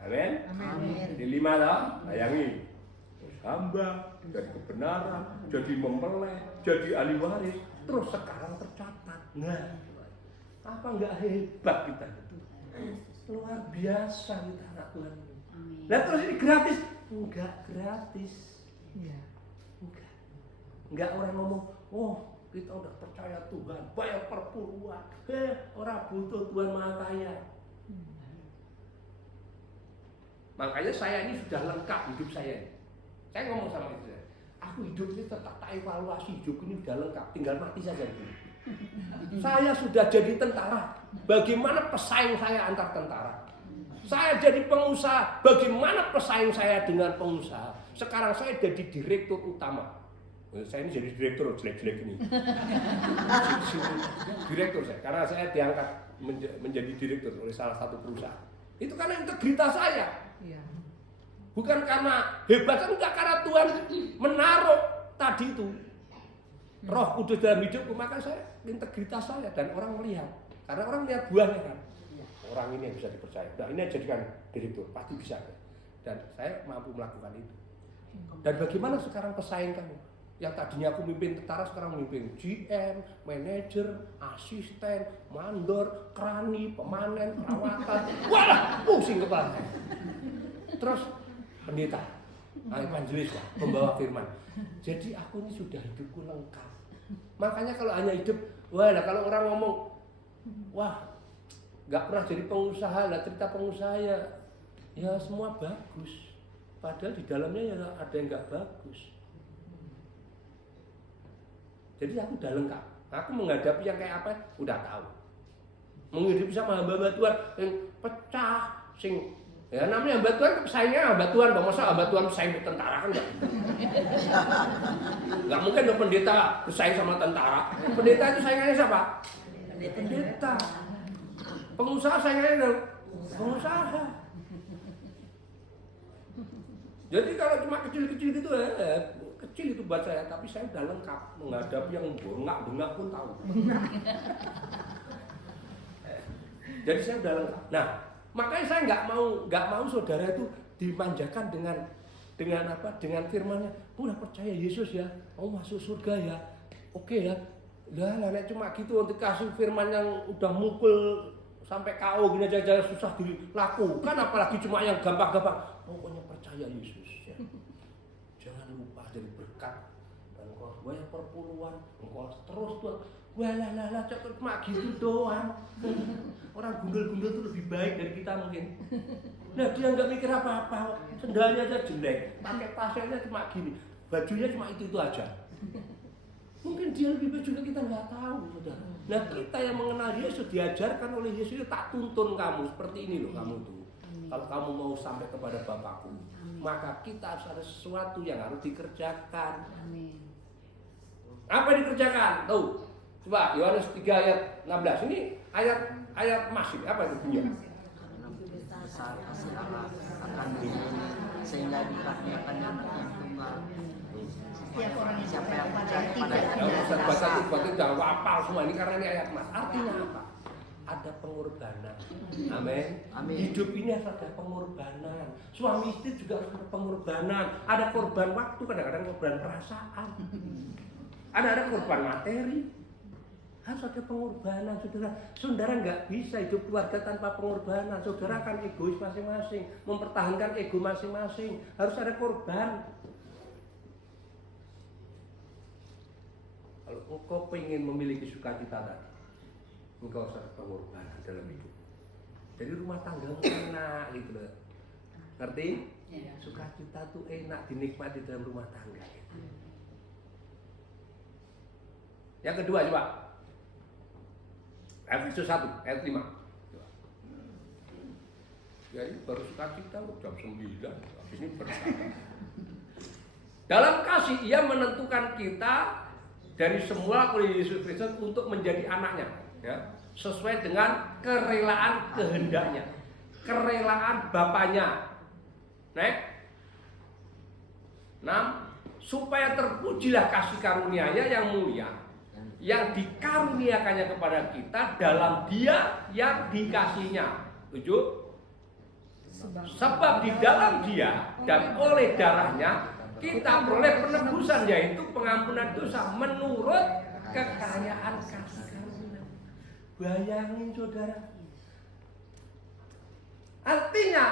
Amin. Amin. Jadi 5 lah, bayangi. Hamba dari kebenaran, jadi mempelai, jadi ahli waris, terus sekarang tercatat. Nah, apa enggak hebat kita itu? Luar biasa kita anak Tuhan. Nah terus ini gratis? Enggak gratis. Enggak orang ngomong, oh kita udah percaya Tuhan, bayar perpuluhan. Orang butuh Tuhan Maha Kaya. Makanya saya ini sudah lengkap hidup saya. Saya ngomong sama istri saya, aku hidup ini tetap tak evaluasi, hidup ini sudah lengkap, tinggal mati saja dulu. Saya sudah jadi tentara, bagaimana pesaing saya antar tentara? Saya jadi pengusaha, bagaimana pesaing saya dengan pengusaha? Sekarang saya jadi direktur utama. Saya ini jadi direktur jelek-jelek ini. Direktur saya, karena saya diangkat menjadi direktur oleh salah satu perusahaan. Itu karena integritas saya. Bukan karena hebat, enggak, karena Tuhan menaruh tadi itu Roh Kudus dalam hidupku, maka saya integritas saya dan orang melihat. Karena orang lihat buahnya kan. Orang ini yang bisa dipercaya. Nah, ini yang jadikan direktur, pasti bisa. Dan saya mampu melakukan itu. Dan bagaimana sekarang pesaing kamu? Yang tadinya aku mimpin tentara, sekarang mimpin GM, manajer, asisten, mandor, krani, pemanen, perawatan. Walah, pusing kepala. Terus pendeta, evangelis lah, pembawa firman. Jadi aku ini sudah hidupku lengkap. Makanya kalau hanya hidup, kalau orang ngomong, wah, nggak pernah jadi pengusaha, lah cerita pengusaha ya semua bagus. Padahal di dalamnya ya ada yang nggak bagus. Jadi aku udah lengkap. Aku menghadapi yang kayak apa, udah tahu. Menghidupi sama hamba Tuhan yang pecah, ya namanya hamba Tuhan, pesaingnya hamba Tuhan. Masa hamba Tuhan pesaing tentara kan nggak mungkin dong pendeta pesaing sama tentara. Pendeta itu saingannya siapa? Pendeta. Pengusaha saingannya dong pengusaha. Jadi kalau cuma kecil-kecil gitu kecil itu buat saya, tapi saya udah lengkap menghadapi yang bengak-bengak pun tahu. Jadi saya udah lengkap. Nah, makanya saya nggak mau saudara itu dimanjakan dengan apa? Dengan firman-Nya. Udah percaya Yesus ya, masuk surga ya, oke ya. Lah cuma gitu untuk kasih firman yang udah mukul sampai KO gini aja susah dilakukan, apalagi cuma yang gampang-gampang. Pokoknya percaya Yesus ya. berkat. Dan engkau harus bayar perpuluhan, engkau harus terus tuh. Walah, cuma gitu doang. Orang gundul-gundul tuh lebih baik dari kita mungkin. Nah dia nggak mikir apa-apa, sendalnya aja jelek, pakai tasnya cuma gini, bajunya cuma itu aja. Mungkin dia lebih baik juga, kita nggak tahu, saudara. Nah kita yang mengenal Yesus diajarkan oleh Yesus, tak tuntun kamu seperti ini loh kamu tuh. Kalau kamu mau sampai kepada Bapakku, maka kita harus ada sesuatu yang harus dikerjakan. Amin. Apa yang dikerjakan? Tuh. Coba Yohanes 3 ayat 16 ini ayat masih apa itu bunyinya? Besar kasih Allah akan dunia sehingga dikaruniakan anak yang tunggal. Setiap orang yang Siapa yang percaya percaya tidak kepada Ya, Ustaz baca binasa. itu berarti udah hafal semua ini karena ini ayat mas. Artinya apa? Ada pengorbanan. Amin. Amin. Hidup ini harus ada pengorbanan. Suami istri juga harus ada pengorbanan. Ada korban waktu, kadang-kadang korban perasaan. Ada korban materi. Harus ada pengorbanan, saudara. Saudara nggak bisa hidup keluarga tanpa pengorbanan. Saudara akan egois masing-masing, mempertahankan ego masing-masing. Harus ada korban. Kalau engkau pengen memiliki sukacita tadi, engkau harus ada pengorbanan dalam hidup. Jadi rumah tanggamu enak gitu loh. Ngerti? Ya. Sukacita tuh enak dinikmati dalam rumah tangga. Yang kedua coba. Efesus 1 ayat 5. Ya ini baru sukacita jam 9. Habis ini berkata. Dalam kasih ia menentukan kita dari semula oleh Yesus Kristus untuk menjadi anaknya, ya, sesuai dengan kerelaan kehendaknya, kerelaan Bapaknya. Next. 6. Supaya terpujilah kasih karunia-Nya yang mulia yang dikaruniakannya kepada kita dalam Dia yang dikasihinya. 7. Sebab di dalam Dia dan oleh darahnya kita peroleh penebusan, yaitu pengampunan dosa menurut kekayaan kasih karunia. Bayangin saudara. Artinya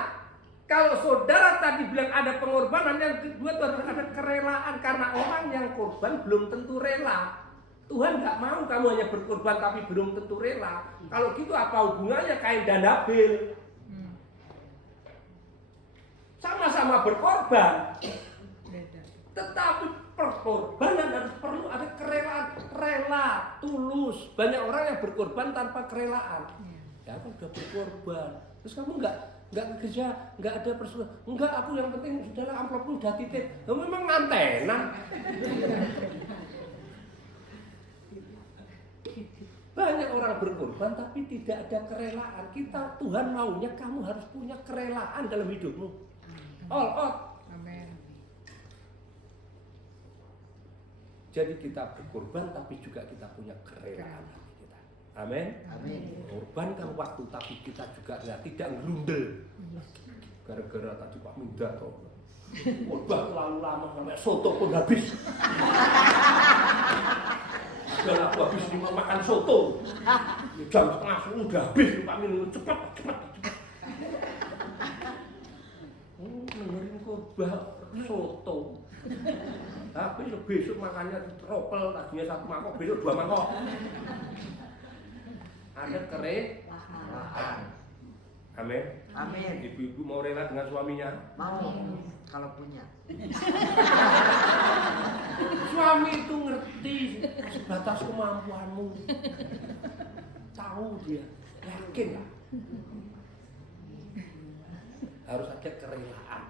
kalau saudara tadi bilang ada pengorbanan, yang kedua itu harus ada kerelaan, karena orang yang korban belum tentu rela. Tuhan nggak mau kamu hanya berkorban tapi belum tentu rela. Kalau gitu apa hubungannya Kain dan Habil? Sama-sama berkorban, tetapi perkorbanan harus perlu ada kerelaan, rela, tulus. Banyak orang yang berkorban tanpa kerelaan. Ya aku udah berkorban, terus kamu nggak kerja, nggak ada persoalan, nggak, aku yang penting sudahlah amplopku udah titip. Memang ngantenan. Banyak orang berkorban tapi tidak ada kerelaan. Tuhan maunya kamu harus punya kerelaan dalam hidupmu. All out. Amin. Jadi kita berkorban tapi juga kita punya kerelaan hati kita. Amin. Amin. Korbankan waktu tapi kita juga tidak ngelundel. Gara-gara tadi Pak Minda toh. Korban terlalu lama sampai soto pun habis. Udah aku habis nih makan soto. Jam 9:30 udah habis Pak Min, cepat. Dengerin khotbah soto. Tapi besok makannya ropel, tadinya 1 mangkok, besok 2 mangkok. Ada kerelaan. Amin. Amin. Ibu-ibu mau rela dengan suaminya? Mau kalau punya. Suami itu ngerti sebatas kemampuanmu. Tahu dia, yakin lah. Harus ada kerelaan,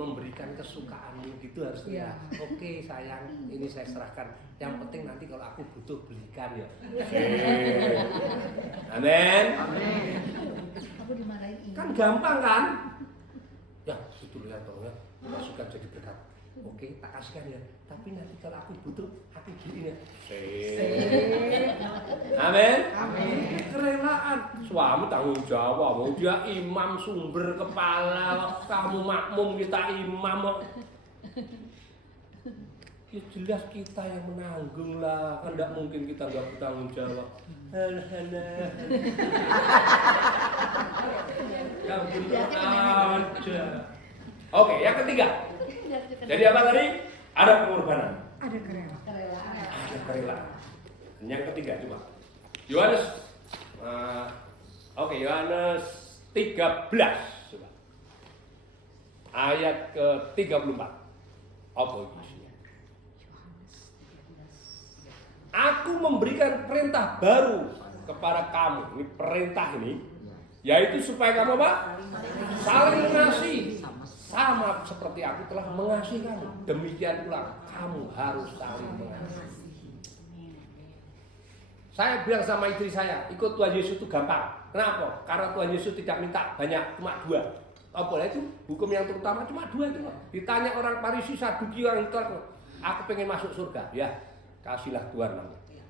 memberikan kesukaanmu gitu harus ya. Oke sayang, ini saya serahkan. Yang penting nanti kalau aku butuh belikan ya. Amin. Amin. Aku dimarahin ini. Kan gampang kan? Ya itu lihat toh ya, masukkan jadi berkat. Oke, tak kasihkan ya. Tapi nanti kalau aku butuh, aku beliin ya. Amin. Amin. Kerelaan. Suami tanggung jawab. Mau dia imam sumber kepala, kamu makmum, kita imam. Ya jelas kita yang menanggung lah. Kan tidak mungkin kita nggak bertanggung jawab. Ya bener aja. Oke, yang ketiga. Jadi apa tadi? Ada pengorbanan. Ada kerelaan. Ada kerelaan. Yang ketiga coba. Yohanes Yohanes 13 coba. Ayat ke-34. Apa isinya? Aku memberikan perintah baru kepada kamu. Ini perintah ini, yaitu supaya kamu apa? Saling mengasihi. Sama seperti aku telah mengasihi kamu. Demikian pula kamu harus saling mengasihi. Saya bilang sama istri saya, ikut Tuhan Yesus itu gampang. Kenapa? Karena Tuhan Yesus tidak minta banyak, cuma 2. Apa itu? Hukum yang terutama cuma 2 itu. Ditanya orang Farisi, Saduki, orang itu, aku pengen masuk surga. Ya, kasihlah Tuhan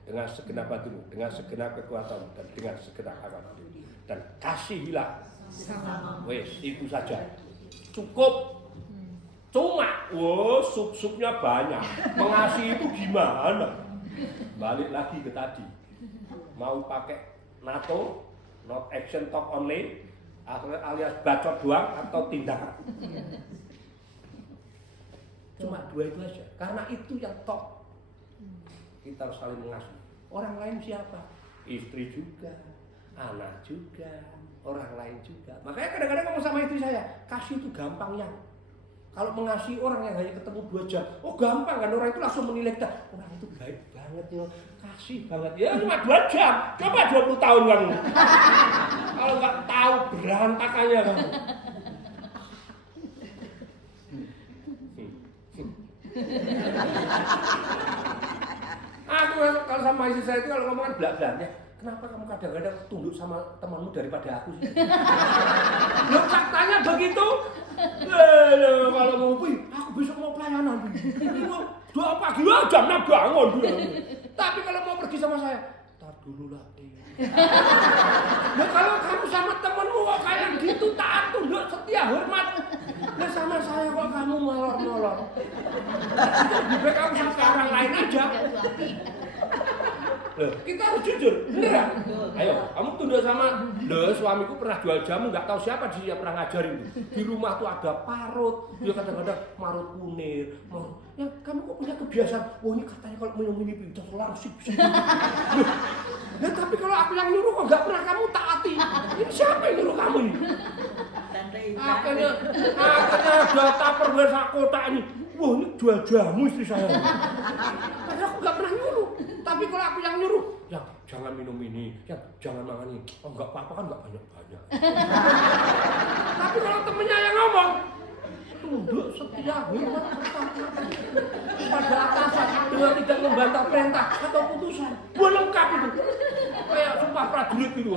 dengan segenap hatimu, dengan segenap kekuatan dan dengan segenap akalmu. Dan kasihilah. Wes, itu saja. Cukup. Cuma, sup-supnya banyak. Mengasihi itu gimana? Balik lagi ke tadi. Mau pakai NATO, not action talk only, alias bacot doang atau tindakan. Cuma 2 itu aja. Karena itu yang top. Kita harus saling mengasihi. Orang lain siapa? Istri juga, anak juga, orang lain juga. Makanya kadang-kadang ngomong sama istri saya, kasih itu gampang ya. Kalau mengasihi orang yang hanya ketemu 2 jam, oh gampang kan, orang itu langsung menilai kita. Orang itu baik banget ya, kasih banget ya, cuma 2 jam, coba 20 tahun kamu. Kalau nggak tahu berantakannya kamu. Aku kalau sama istri saya itu kalau ngomong kan belak-belaknya, kenapa kamu kadang-kadang tunduk sama temanmu daripada aku sih? Loh, faktanya begitu. Kalau mau aku besok mau pelayanan. Doa pagi jamnya bangun dia. Tapi kalau mau pergi sama saya, tar dulu lah. Nah, kalau kamu sama temanmu kok kayak gitu, taat, tunduk, setia, hormat. Nah, sama saya kok kamu molor-molor. Lebih baik kamu sama orang lain aja. Loh, kita harus jujur, bener. Ayo, kamu tunduk sama, suamiku pernah jual jamu, nggak tahu siapa dia pernah ngajarin. Di rumah tuh ada parut, dia kadang-kadang marut kunir, marut. Ya, kamu kok punya kebiasaan? Oh, ini katanya kalau minum ini bisa langsung bisa. Nah, tapi kalau aku yang nyuruh kok nggak pernah kamu taati. Ini siapa yang nyuruh kamu ini? Akhirnya ada tupperware sak kotak ini. Wah, ini jual jamu istri saya. Padahal aku nggak pernah nyuruh. Tapi kalau aku yang nyuruh, ya jangan minum ini, ya jangan makan ini. Oh, nggak apa-apa kan nggak banyak-banyak. Tapi kalau temennya yang ngomong, tunduk, setia, hormat, pada atasan dengan tidak membantah perintah atau putusan. Buat lengkap itu. Kayak sumpah prajurit itu.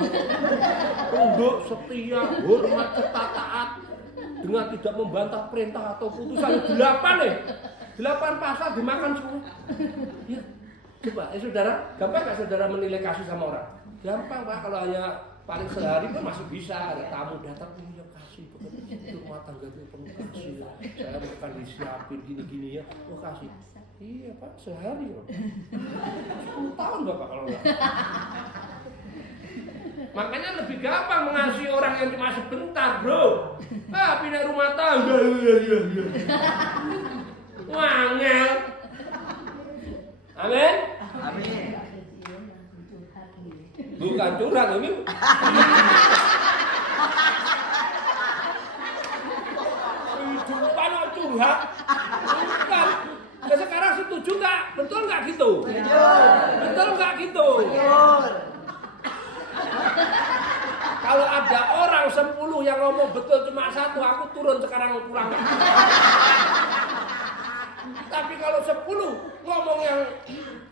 Tunduk, setia, hormat, taat dengan tidak membantah perintah atau putusan. 8 pasal dimakan semua. Ya. Coba, saudara, gampang nggak saudara menilai kasih sama orang? Gampang Pak, kalau hanya paling sehari pun masih bisa. Ada tamu datang, ya kasih, itu rumah tangga itu penuh kasih. Saya bukan disiapin gini-gini ya, oh kasih. Iya Pak, sehari loh. 10 tahun Bapak kalau enggak. Makanya lebih gampang mengasihi orang yang cuma sebentar, bro. Pindah rumah tangga, iya. Wangel. Amin. Amin. Bukan curhat ini. Kehidupan kok curhat? Bukan. Ya sekarang setuju nggak? Betul nggak gitu? Betul nggak gitu? Kalau ada orang 10 yang ngomong betul cuma 1, aku turun sekarang pulang. Tapi kalau 10 ngomong yang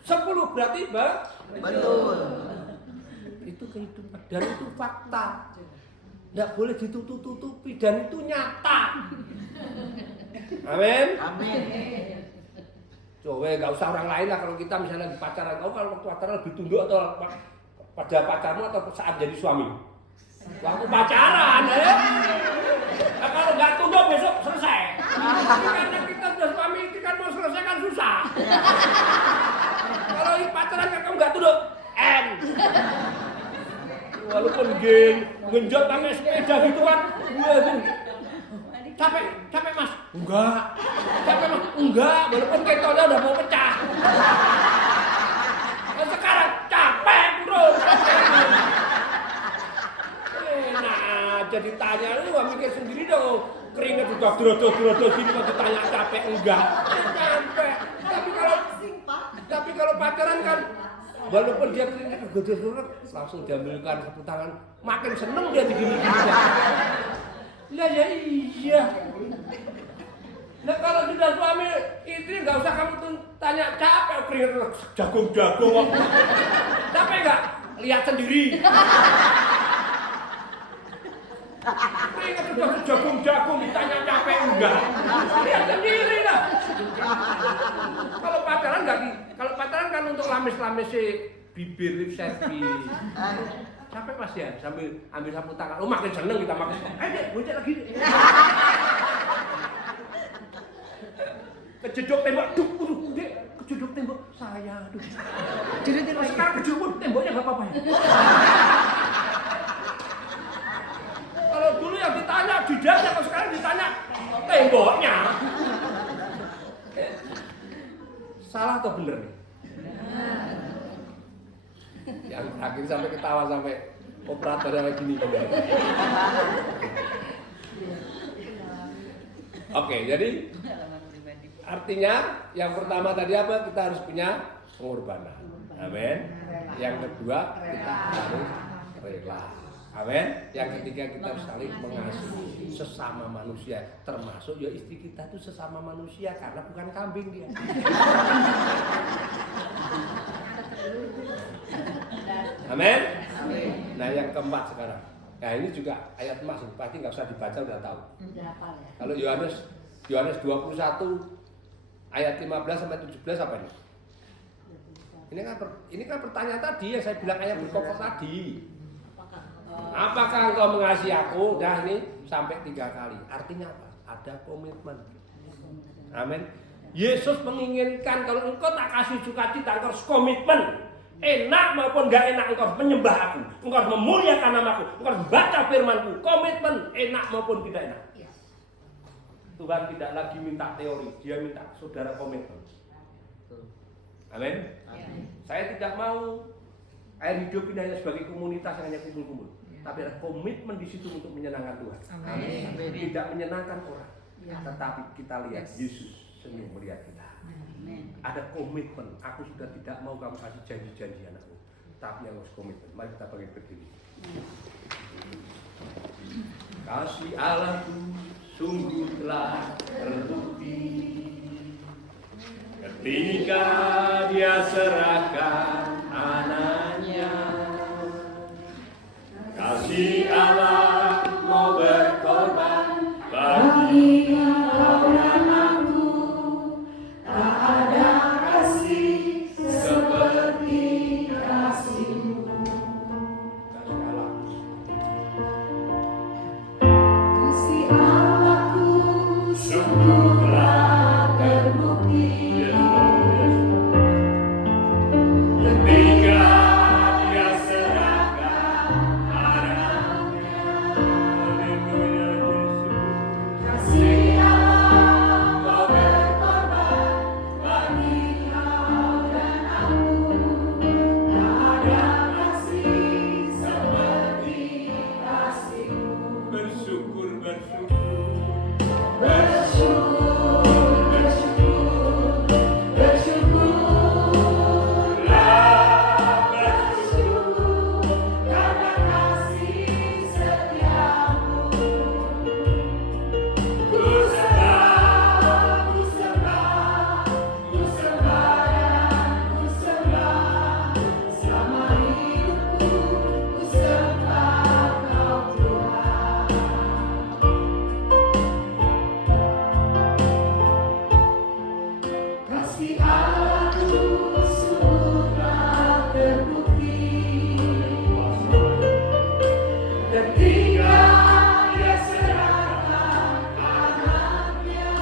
10 berarti Betul. itu kehidupan dan itu fakta. Tidak boleh ditutup-tutupi dan itu nyata. Amin. Amin. Coba nggak usah orang lain lah kalau kita misalnya lagi pacaran. Kau kalau waktu pacaran lebih tunduk atau pada pacarmu atau saat jadi suami? Waktu pacaran, ya. Nah, kalau nggak tunduk besok selesai. Karena kita sudah suami istri kan mau selesai kan susah. Kalau pacaran kan kamu nggak tunduk, M. Walaupun genjot pakai sepeda gitu kan, capek mas. Enggak. Tapi emang enggak, walaupun ketolnya udah mau pecah. Nah, sekarang capek bro. Nah, jadi tanya lu gak mikir sendiri dong. Keringet udah drodo-drodo gini kok ditanya capek enggak. Capek. Tapi kalau pacaran kan walaupun dia keringet drodo-drodo langsung diambilkan sapu tangan, makin seneng dia digini-gini. Lah ya iya. Nah kalau sudah suami istri nggak usah kamu tanya capek keringet jagung-jagung kok. Capek nggak? Lihat sendiri. Keringet sudah jagung-jagung ditanya capek enggak? Lihat sendiri lah. Kalau pacaran nggak kalau pacaran kan untuk lamis-lamis bibir lip service. Capek pasti ya sambil ambil sapu tangan. Oh makin seneng kita makin. Dek, bonceng lagi. Kejedok tembok, dek, kejedok tembok saya, aduh. Sekarang kejedok temboknya nggak apa-apa ya. Kalau dulu yang ditanya bidangnya, kalau sekarang ditanya temboknya. Salah atau bener nih? Yang terakhir sampai ketawa sampai operator yang gini. Oke, jadi artinya yang pertama tadi apa? Kita harus punya pengorbanan. Amin. Yang kedua kita harus rela. Amin. Yang ketiga kita harus saling mengasihi sesama manusia, termasuk ya istri kita itu sesama manusia karena bukan kambing dia. Amin. Nah yang keempat sekarang. Nah ini juga ayat emas, pasti nggak usah dibaca udah tahu. Kalau Yohanes 21 ayat 15 sampai 17 apa ini? Ini kan pertanyaan tadi yang saya bilang ayat berkokok tadi. Apakah engkau mengasihi aku? Dah ini sampai 3 kali. Artinya apa? Ada komitmen. Amin. Yesus menginginkan kalau engkau tak kasih sukacita, engkau harus komitmen. Enak maupun gak enak engkau harus menyembah aku, engkau harus memuliakan namaku, engkau harus baca firmanku. Komitmen, enak maupun tidak enak. Tuhan tidak lagi minta teori, dia minta saudara komitmen. Amin. Saya tidak mau air hidup ini hanya sebagai komunitas yang hanya kumpul-kumpul, tapi ada komitmen di situ untuk menyenangkan Tuhan. Amin. Tidak menyenangkan orang, tetapi kita lihat Yesus senyum melihat kita. Ada komitmen. Aku sudah tidak mau kamu kasih janji-janji anakku, tapi yang harus komitmen. Mari kita bangkit berdiri. Kasih Allahku sungguh telah terbukti ketika Dia serahkan anaknya. Kasih Allah mau berkorban bagi kau dan aku. Tak ada kasih seperti kasih-Mu. Kasih Allah. Kasih Allahku sungguh telah terbukti ketika Dia serahkan anaknya. Haleluya Yesus. Kasih Allah mau berkorban bagi kau dan aku. Tak ada kasih seperti kasih-Mu. Bersyukur, bersyukur. Bersyukur, bersyukur, bersyukurlah, bersyukur karena kasih setiamu. Ku sembah, ku sembah, ku sembah dan ku sembah. Selama hidupku ku sembah Kau Tuhan. Kasih Allahku sudah terbukti ketika Dia serahkan anaknya.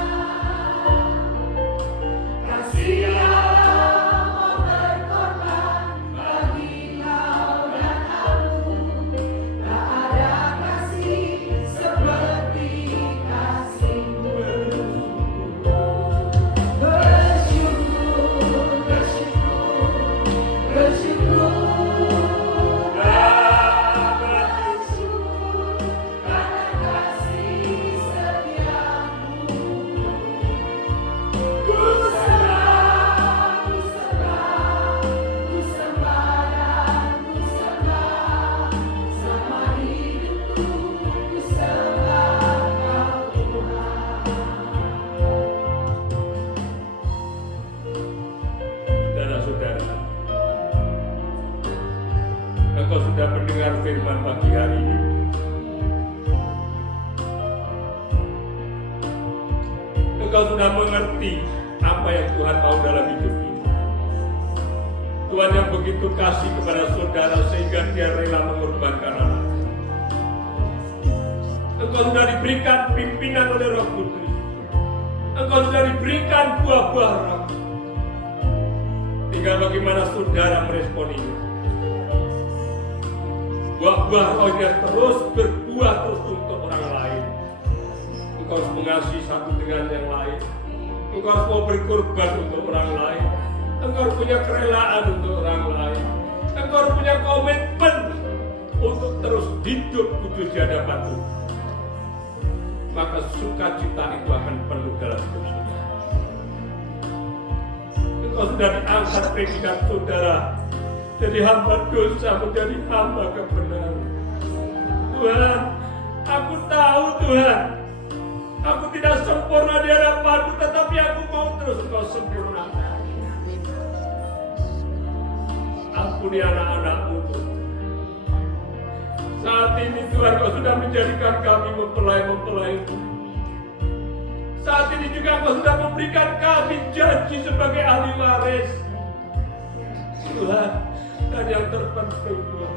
Kasih Allah mau berkorban bagi kau dan aku. Tak ada kasih seperti kasih-Mu. firman pagi hari ini. Engkau sudah mengerti apa yang Tuhan mau dalam hidup ini. Tuhan yang begitu kasih kepada saudara sehingga dia rela mengorbankan anak. Engkau sudah diberikan pimpinan oleh Roh Kudus. Engkau sudah diberikan buah-buah roh. Tinggal bagaimana saudara merespon ini. Buah-buah rohnya terus berbuah terus untuk orang lain. Engkau harus mengasihi satu dengan yang lain. Engkau harus mau berkorban untuk orang lain. Engkau harus punya kerelaan untuk orang lain. Engkau harus punya komitmen untuk terus hidup kudus di hadapan Tuhan. Maka sukacita itu akan penuh dalam hidup saudara. Engkau sudah diangkat predikat saudara jadi hamba dosa menjadi hamba kebenaran. Tuhan, aku tahu Tuhan, aku tidak sempurna di hadapan-Mu, tetapi aku mau terus Engkau sempurnakan. Ampuni anak-anak-Mu. Saat ini Tuhan, Kau sudah menjadikan kami mempelai-mempelai-Mu. Saat ini juga Kau sudah memberikan kami janji sebagai ahli waris. Tuhan, dan yang terpenting Tuhan,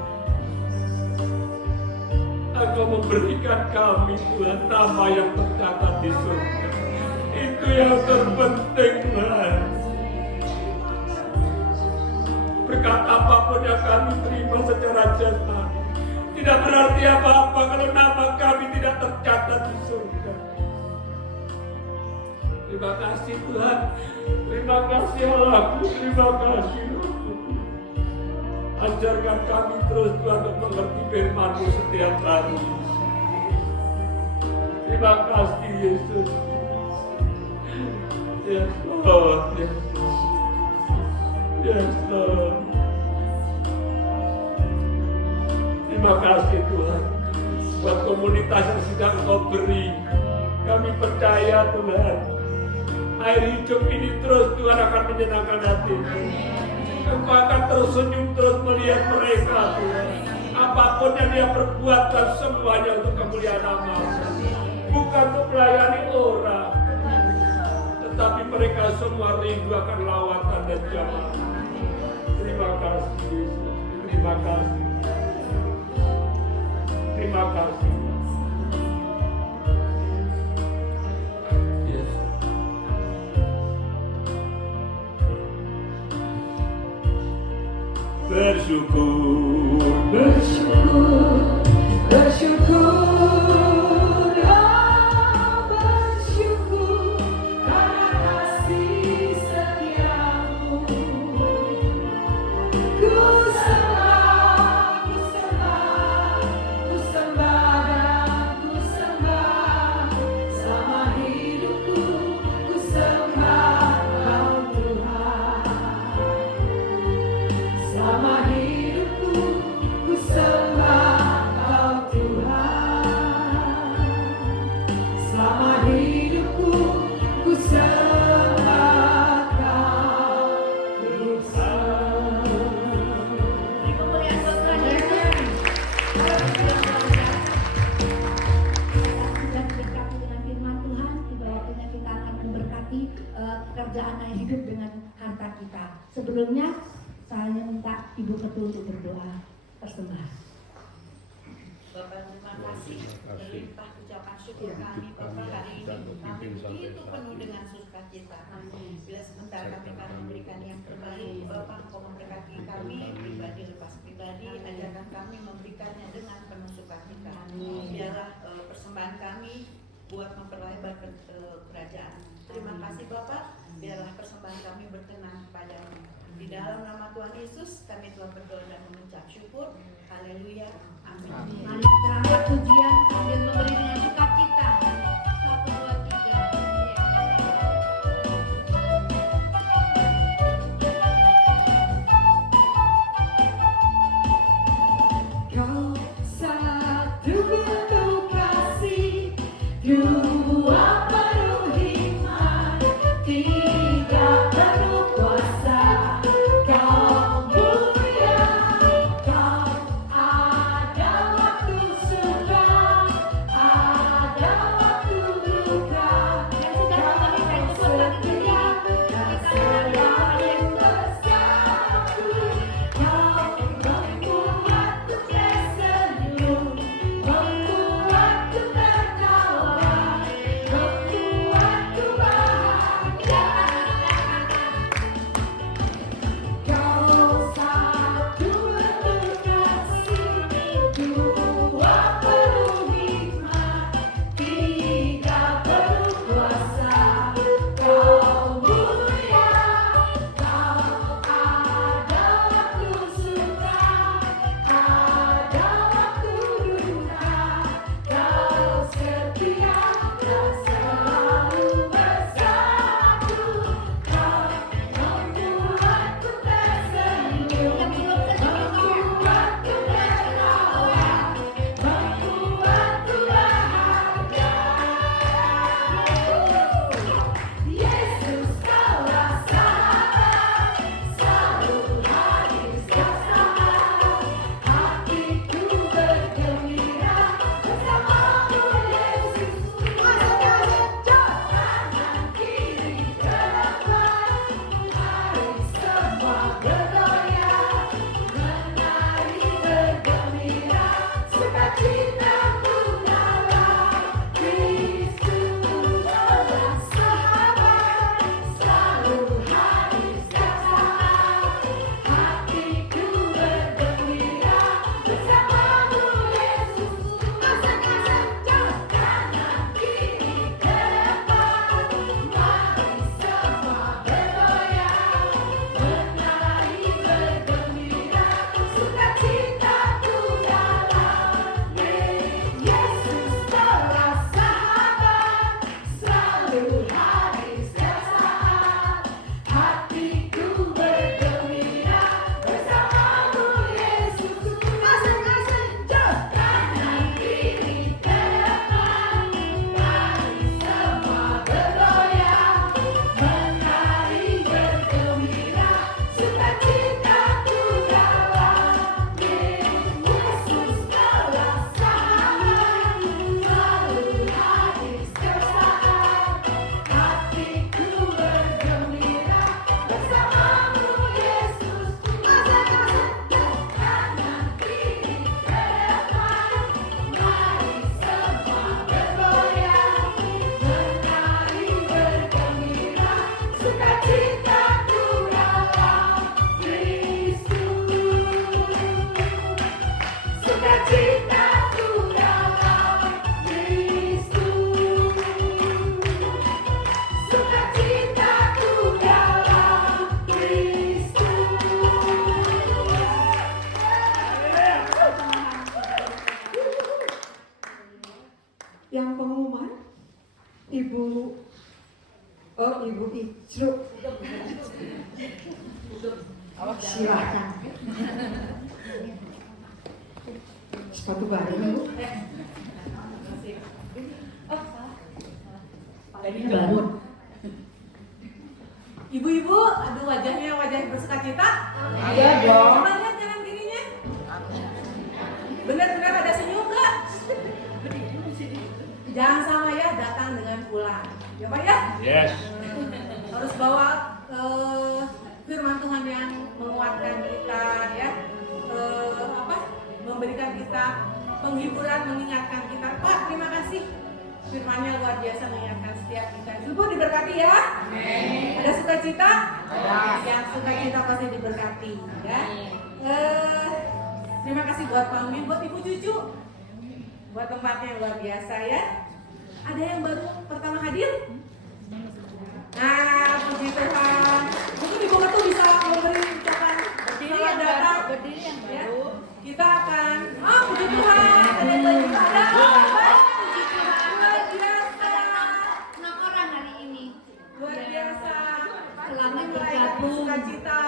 Engkau memberikan kami Tuhan nama yang tercatat di surga. Itu yang terpenting Tuhan. Berkat apapun yang kami terima secara jasmani tidak berarti apa-apa kalau nama kami tidak tercatat di surga. Terima kasih Tuhan. Terima kasih Allahku. Terima kasih Tuhan. Ajarkan kami terus Tuhan untuk mengerti firman-Mu setiap hari. Terima kasih Yesus. Yes Lord. Yes Lord. Yes Lord. Terima kasih Tuhan buat komunitas yang sedang Kau beri. Kami percaya Tuhan, air hidup ini terus Tuhan akan menyenangkan hati. Engkau akan tersenyum terus melihat mereka Tuhan. Apapun yang dia perbuat dan semuanya untuk kemuliaan nama. Bukan untuk melayani orang, tetapi mereka semua rindu akan lawatan dan jamaah. Terima kasih Yesus. Terima kasih. Terima kasih. Yes. Bersyukur, Bersyukur, bersyukur, oh bersyukur karena kasih setiamu. Ku sembah, ku sembah, ku sembah dan ku sembah. Sama hidupku, ku sembah Kau Tuhan. Sama hidupku, ku sembah Kau Tuhan. Sama hidupku, ku sembah Kau Tuhan. Beri kemuliaan buat Tuhan Yesus. Sudah diberkati dengan firman Tuhan, di bawah waktunya kita akan memberkati pekerjaan yang hidup dengan harta kita. Sebelumnya saya minta Ibu Ketua untuk berdoa persembahan. Bapak terima kasih berlimpah ucapan syukur kami Bapak hari ini kami begitu penuh dengan sukacita. Bila sebentar kami akan memberikan yang terbaik Bapak Engkau memberkati kami pribadi lepas pribadi, ajarkan kami memberikannya dengan penuh sukacita. Biarlah persembahan kami buat memperlebar kerajaan. Terima kasih Bapak, biarlah persembahan kami berkenan kepadamu. Di dalam nama Tuhan Yesus kami telah berdoa dan mengucap syukur. Haleluya. Amin. Mari kita angkat pujian sambil memberi dengan sukacita. 1, 2, 3. Kau satu penuh kasih, dua penuh hikmat, tiga penuh kuasa. Kau mulia, Kau ada Silahkan. Sepatu baru Bu. Jadi Bangun. Ibu-ibu, aduh wajahnya wajah bersukacita. Iya dong. Coba lihat kanan kirinya. Benar-benar ada senyum nggak? Jangan sama ya, datang dengan pulang. Ya Pak ya? Yes. Harus bawa firman Tuhan yang menguatkan kita ya. Memberikan kita penghiburan, mengingatkan kita. Pak, terima kasih. Firman-Nya luar biasa mengingatkan setiap kita. Ibu diberkati ya. Amin. Ada sukacita? Ada. Yang sukacita pasti diberkati ya. Terima kasih buat Pak Min, buat Ibu Cucu. Buat tempatnya yang luar biasa ya. Ada yang baru pertama hadir? Nah, puji Tuhan. Mungkin Ibu Ketua bisa memberi ucapan selamat datang. Berdiri yang Ya. baru. Kita akan, puji Tuhan. Ada yang baru ada. Puji Tuhan. Luar biasa. 6 orang hari ini. Luar biasa. Selamat Mulai bergabung. sukacita.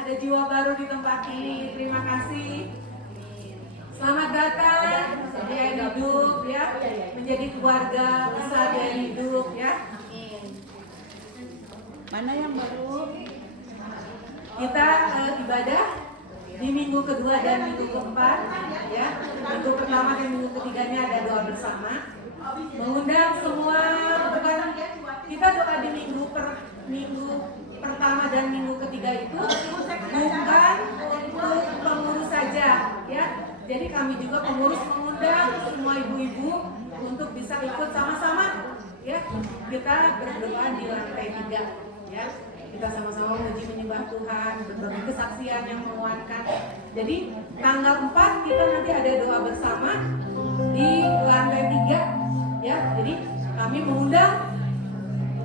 Ada jiwa baru di tempat ini. Terima kasih. Selamat datang. Yang hidup ya, menjadi keluarga besar yang hidup ya. Mana yang baru? Kita ibadah di minggu kedua dan minggu keempat ya. Minggu pertama dan minggu ketiganya ada doa bersama. Mengundang semua, bukan kita doa di minggu pertama dan minggu ketiga itu bukan untuk pengurus saja ya. Jadi kami juga pengurus mengundang semua ibu-ibu untuk bisa ikut sama-sama ya. Kita berdoa di lantai 3 ya. Kita sama-sama memuji menyembah Tuhan, berbagi kesaksian yang menguatkan. Jadi tanggal 4 kita nanti ada doa bersama di lantai 3 ya. Jadi kami mengundang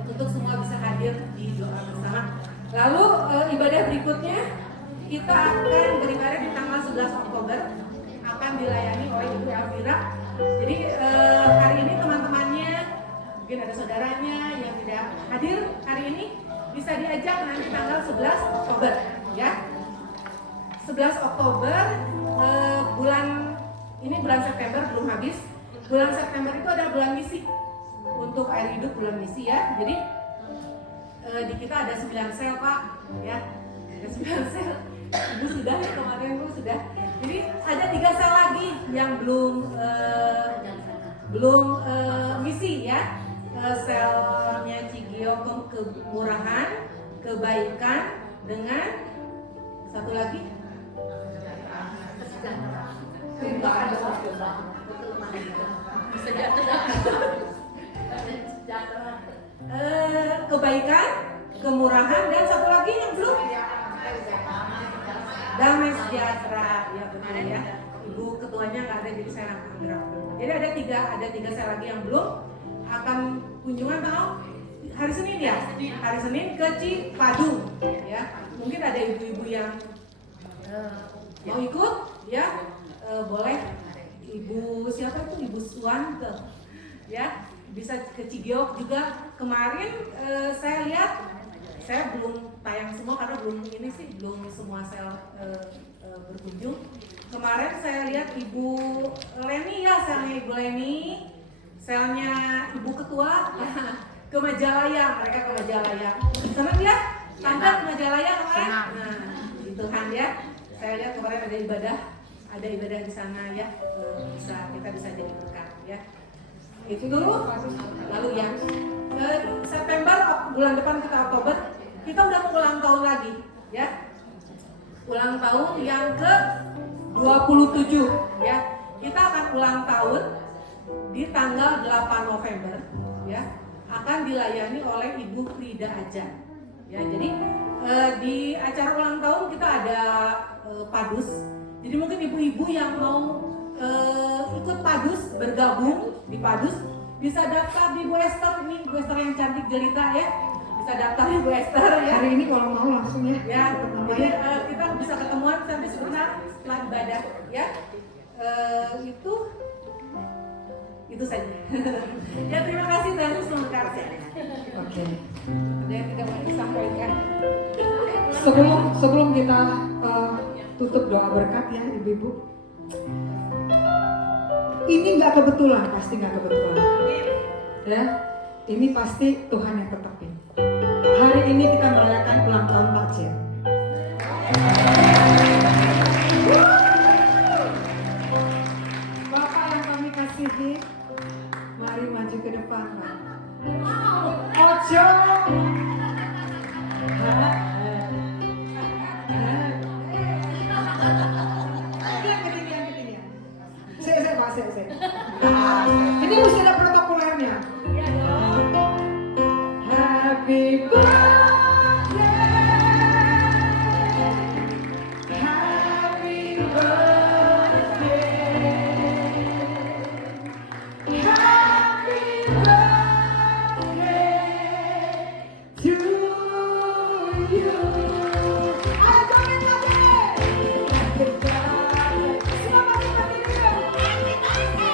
untuk semua bisa hadir di doa bersama. Lalu ibadah berikutnya kita akan beribadah di tanggal 11 Oktober akan dilayani oleh Ibu Elvira. Jadi hari ini teman-temannya, mungkin ada saudaranya yang tidak hadir hari ini, bisa diajak nanti tanggal 11 Oktober ya. 11 Oktober bulan September belum habis. Bulan September itu ada bulan misi untuk air hidup, bulan misi ya. Jadi di kita ada 9 sel Pak ya. Ada 9 sel. Ibu sudah ya, kemarin Bu sudah. Jadi ada 3 sel lagi yang belum misi ya. Selnya Cigiokong kemurahan, kebaikan dengan satu lagi kebaikan, kemurahan dan satu lagi yang belum damai sejahtera ya betul ya. Ibu ketuanya nggak ada jadi saya anggrek. Jadi ada tiga sel lagi yang belum akan kunjungan tanggal hari Senin ya. Hari Senin ke Cipadung ya. Mungkin ada ibu-ibu yang mau ikut ya. Boleh Ibu siapa itu Ibu Suwante ya, bisa ke Cigiok juga. Kemarin saya lihat, saya belum tayang semua karena belum semua sel berkunjung. Kemarin saya lihat Ibu Leni ya, selnya Ibu Leni, selnya Ibu Ketua ke Majalaya, mereka ke Majalaya. Senang ya? Tante ke Majalaya kemarin? Nah, Tuhan ya. Saya lihat kemarin ada ibadah di sana ya, kita bisa jadi berkat ya. Itu dulu. Lalu yang September, bulan depan kita Oktober, kita udah mau ulang tahun lagi ya. Ulang tahun yang ke 27 ya. Kita akan ulang tahun di tanggal 8 November ya. Akan dilayani oleh Ibu Frida Aja ya. Jadi di acara ulang tahun kita ada padus. Jadi mungkin ibu-ibu yang mau ikut padus, bergabung di padus, bisa daftar di Bu Esther. Ini Bu Esther yang cantik jelita ya. Bisa daftar di Bu Esther ya. Hari ini kalau mau langsung ya. Ya, jadi kita bisa ketemuan nanti sebentar setelah ibadah ya. Itu saja. Ya, terima kasih Tuhan Yesus memberkati. Oke. Ada yang tidak mau disampaikan. Sebelum kita tutup doa berkat ya ibu-ibu. Ini nggak kebetulan, pasti nggak kebetulan. Ya, ini pasti Tuhan yang tetapin. Hari ini kita merayakan ulang tahun Pak Jen. Bapak yang kami kasihi, mari maju ke depan. Ojo. Saya. Ini mesti ada protokolernya. Happy birthday, happy birthday, happy birthday to you. Ayo joget lagi. Happy birthday. Selamat menikmati.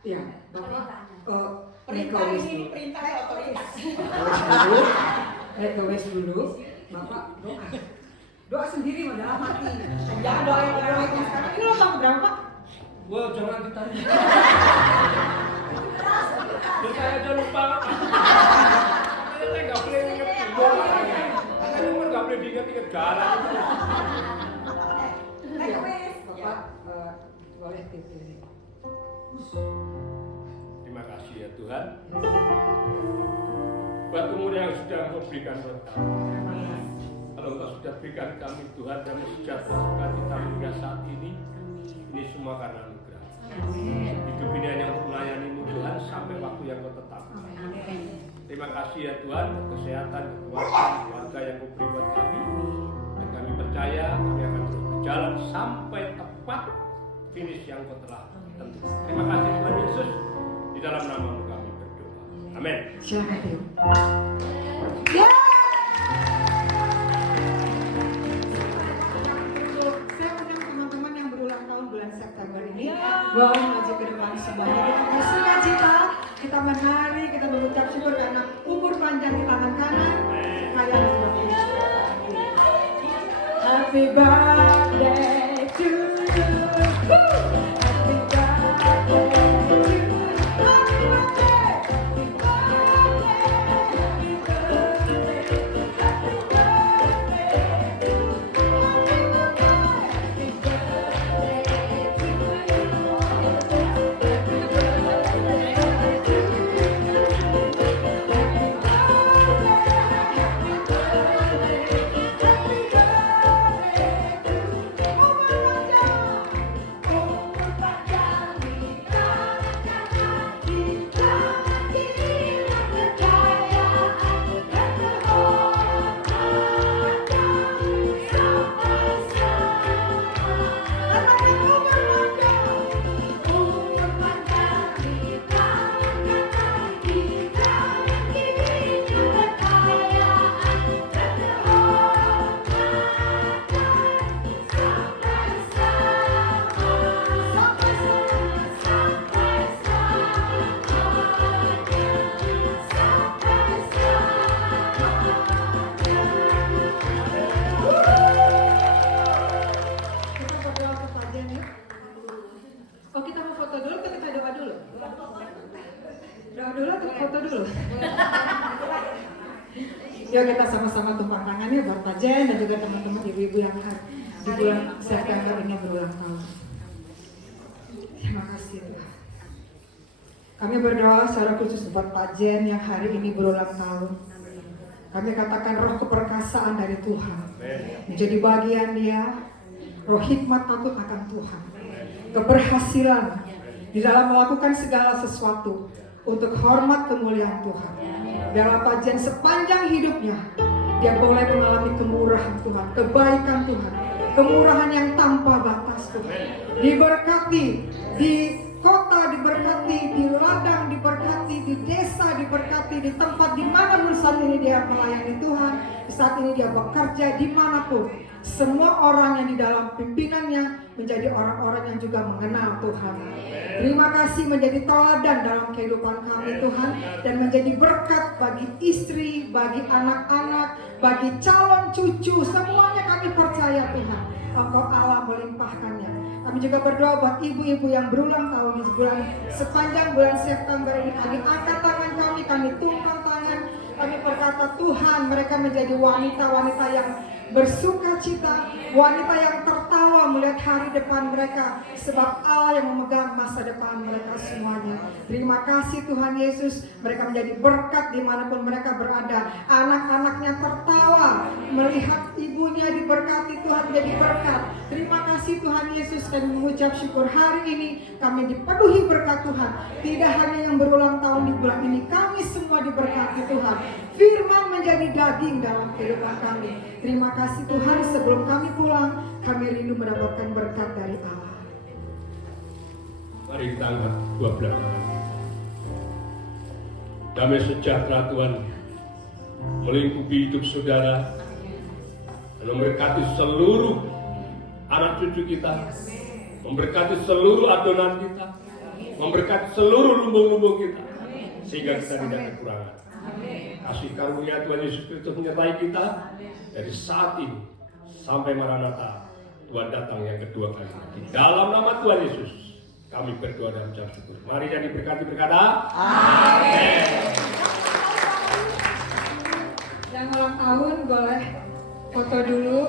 Ya, Bapak Perintah ini perintah otoritas. Gawes dulu, Bapak doa. Doa sendiri udah mati. Jangan doa yang orang-orang Sekarang ini lomba berapa? Wah, jangan ditanya. Saya aja lupa. Saya nggak boleh inget gol. Karena cuma nggak boleh diinget-inget jalan. Bapak boleh dipilih. Terima kasih ya Tuhan. Buat umur yang sudah Engkau berikan buat kami. Kalau Engkau sudah berikan kami Tuhan dan sejahtera kita hingga saat ini semua karena anugerah. Hidup ini hanya untuk melayani-Mu Tuhan sampai waktu yang Kau tetapkan. Terima kasih ya Tuhan untuk kesehatan, keluarga yang Kau beri buat kami. Dan kami percaya kami akan terus berjalan sampai tepat finish yang Kau telah tentukan. Terima kasih Tuhan Yesus. Di dalam nama-Mu kami berdoa. Amin. Silakan Tio. Saya undang teman-teman yang berulang tahun bulan September ini. Boleh maju ke depan semuanya. Kita bersuka cita, kita menari, kita mengucap syukur karena umur panjang di tangan kanan. Kalian seperti ini. Happy birthday to you. Happy birthday to you. Happy birthday. Happy birthday. Happy Yuk kita sama-sama tumpang tangannya buat Pak Jen dan juga teman-teman ibu-ibu yang di bulan September ini berulang tahun. Terima kasih Tuhan. Kami berdoa secara khusus buat Pak Jen yang hari ini berulang tahun. Kami katakan roh keperkasaan dari Tuhan menjadi bagian dia, roh hikmat takut akan Tuhan, keberhasilan di dalam melakukan segala sesuatu untuk hormat kemuliaan Tuhan. Dalam Pajian sepanjang hidupnya, dia boleh mengalami kemurahan Tuhan, kebaikan Tuhan, kemurahan yang tanpa batas Tuhan. Diberkati di kota, diberkati di ladang, diberkati di desa, diberkati di tempat di mana saat ini dia melayani Tuhan, saat ini dia bekerja dimanapun. Semua orang yang di dalam pimpinannya menjadi orang-orang yang juga mengenal Tuhan. Terima kasih menjadi teladan dalam kehidupan kami Tuhan, dan menjadi berkat bagi istri, bagi anak-anak, bagi calon cucu, semuanya kami percaya Tuhan, Engkau Allah melimpahkannya. Kami juga berdoa buat ibu-ibu yang berulang tahun di sepanjang bulan September ini. Kami angkat tangan kami tumpang tangan, kami berkata Tuhan, mereka menjadi wanita-wanita yang bersuka cita, wanita yang tertawa melihat hari depan mereka, sebab Allah yang memegang masa depan mereka semuanya. Terima kasih Tuhan Yesus, mereka menjadi berkat dimanapun mereka berada. Anak-anaknya tertawa melihat ibunya diberkati, Tuhan menjadi berkat. Terima kasih Tuhan Yesus, kami mengucap syukur hari ini kami dipenuhi berkat Tuhan. Tidak hanya yang berulang tahun di bulan ini, kami semua diberkati Tuhan. Firman menjadi daging dalam kehidupan kami. Terima kasih Tuhan, sebelum kami pulang, kami rindu mendapatkan berkat dari Allah. Mari kita angkat dua belah tangan. Damai sejahtera Tuhan melingkupi hidup saudara dan memberkati seluruh anak cucu kita, memberkati seluruh adonan kita, memberkati seluruh lumbung-lumbung kita, sehingga kita tidak kekurangan. Kasih karunia Tuhan Yesus Kristus menyertai kita dari saat ini sampai Maranatha, Tuhan datang yang kedua kali. Di dalam nama Tuhan Yesus kami berdoa dan ucap syukur. Mari yang diberkati berkata amin. Yang ulang tahun boleh foto dulu.